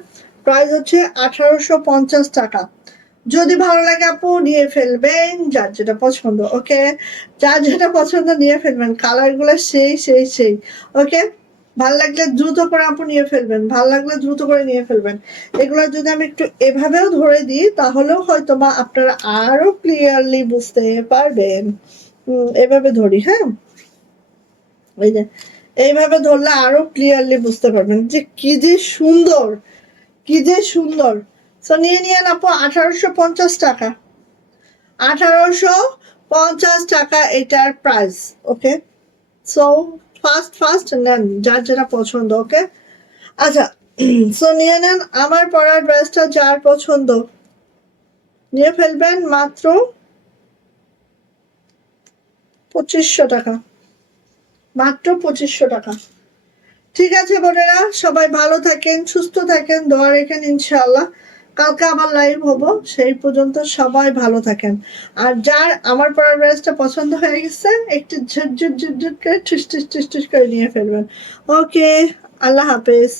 প্রাইস হচ্ছে 1850 টাকা। যদি ভালো লাগে আপু নিয়ে ফেলবেন, যার যেটা পছন্দ, ওকে যার যেটা পছন্দ নিয়ে ফেলবেন। কালার গুলো সেই ওকে। ভাল লাগলে দ্রুত করে আপু নিয়ে ফেলবেন, ভাল লাগলে দ্রুত করে নিয়ে ফেলবেন। এগুলো যদি আমি একটু এভাবেও ধরে দিই তাহলেও হয়তো বা আপনারা আরো ক্লিয়ারলি বুঝতে পারবেন। এভাবে ধরি, হ্যাঁ এই যে এইভাবে ধরলে আরো ক্লিয়ারলি বুঝতে পারবেন যে কি যে সুন্দর, কি যে সুন্দর। সো নিয়ে নিয়ে আপু 1850 টাকা, 1850 টাকা এটার প্রাইস, ওকে। সো ফার্স্ট নেন যার যেটা পছন্দ, ওকে আচ্ছা। সো নিয়ে নেন, আমার পরার ড্রেসটা যার পছন্দ নিয়ে ফেলবেন মাত্র 2500 টাকা, মাত্র 2500 টাকা। ঠিক আছে বোনেরা, সবাই ভালো থাকেন, সুস্থ থাকেন, দোয়া রেখেন ইনশাআল্লাহ। কালকে আবার লাইভ হব, সেই পর্যন্ত সবাই ভালো থাকেন। আর যার আমার পরার ব্রাশটা পছন্দ হয়ে গেছে একটু ঝুট ঝুট ঝুট ঝুট করে ঠুস ঠুস ঠুস ঠুস করে নিয়ে ফেলবেন। ওকে, আল্লাহ হাফেজ।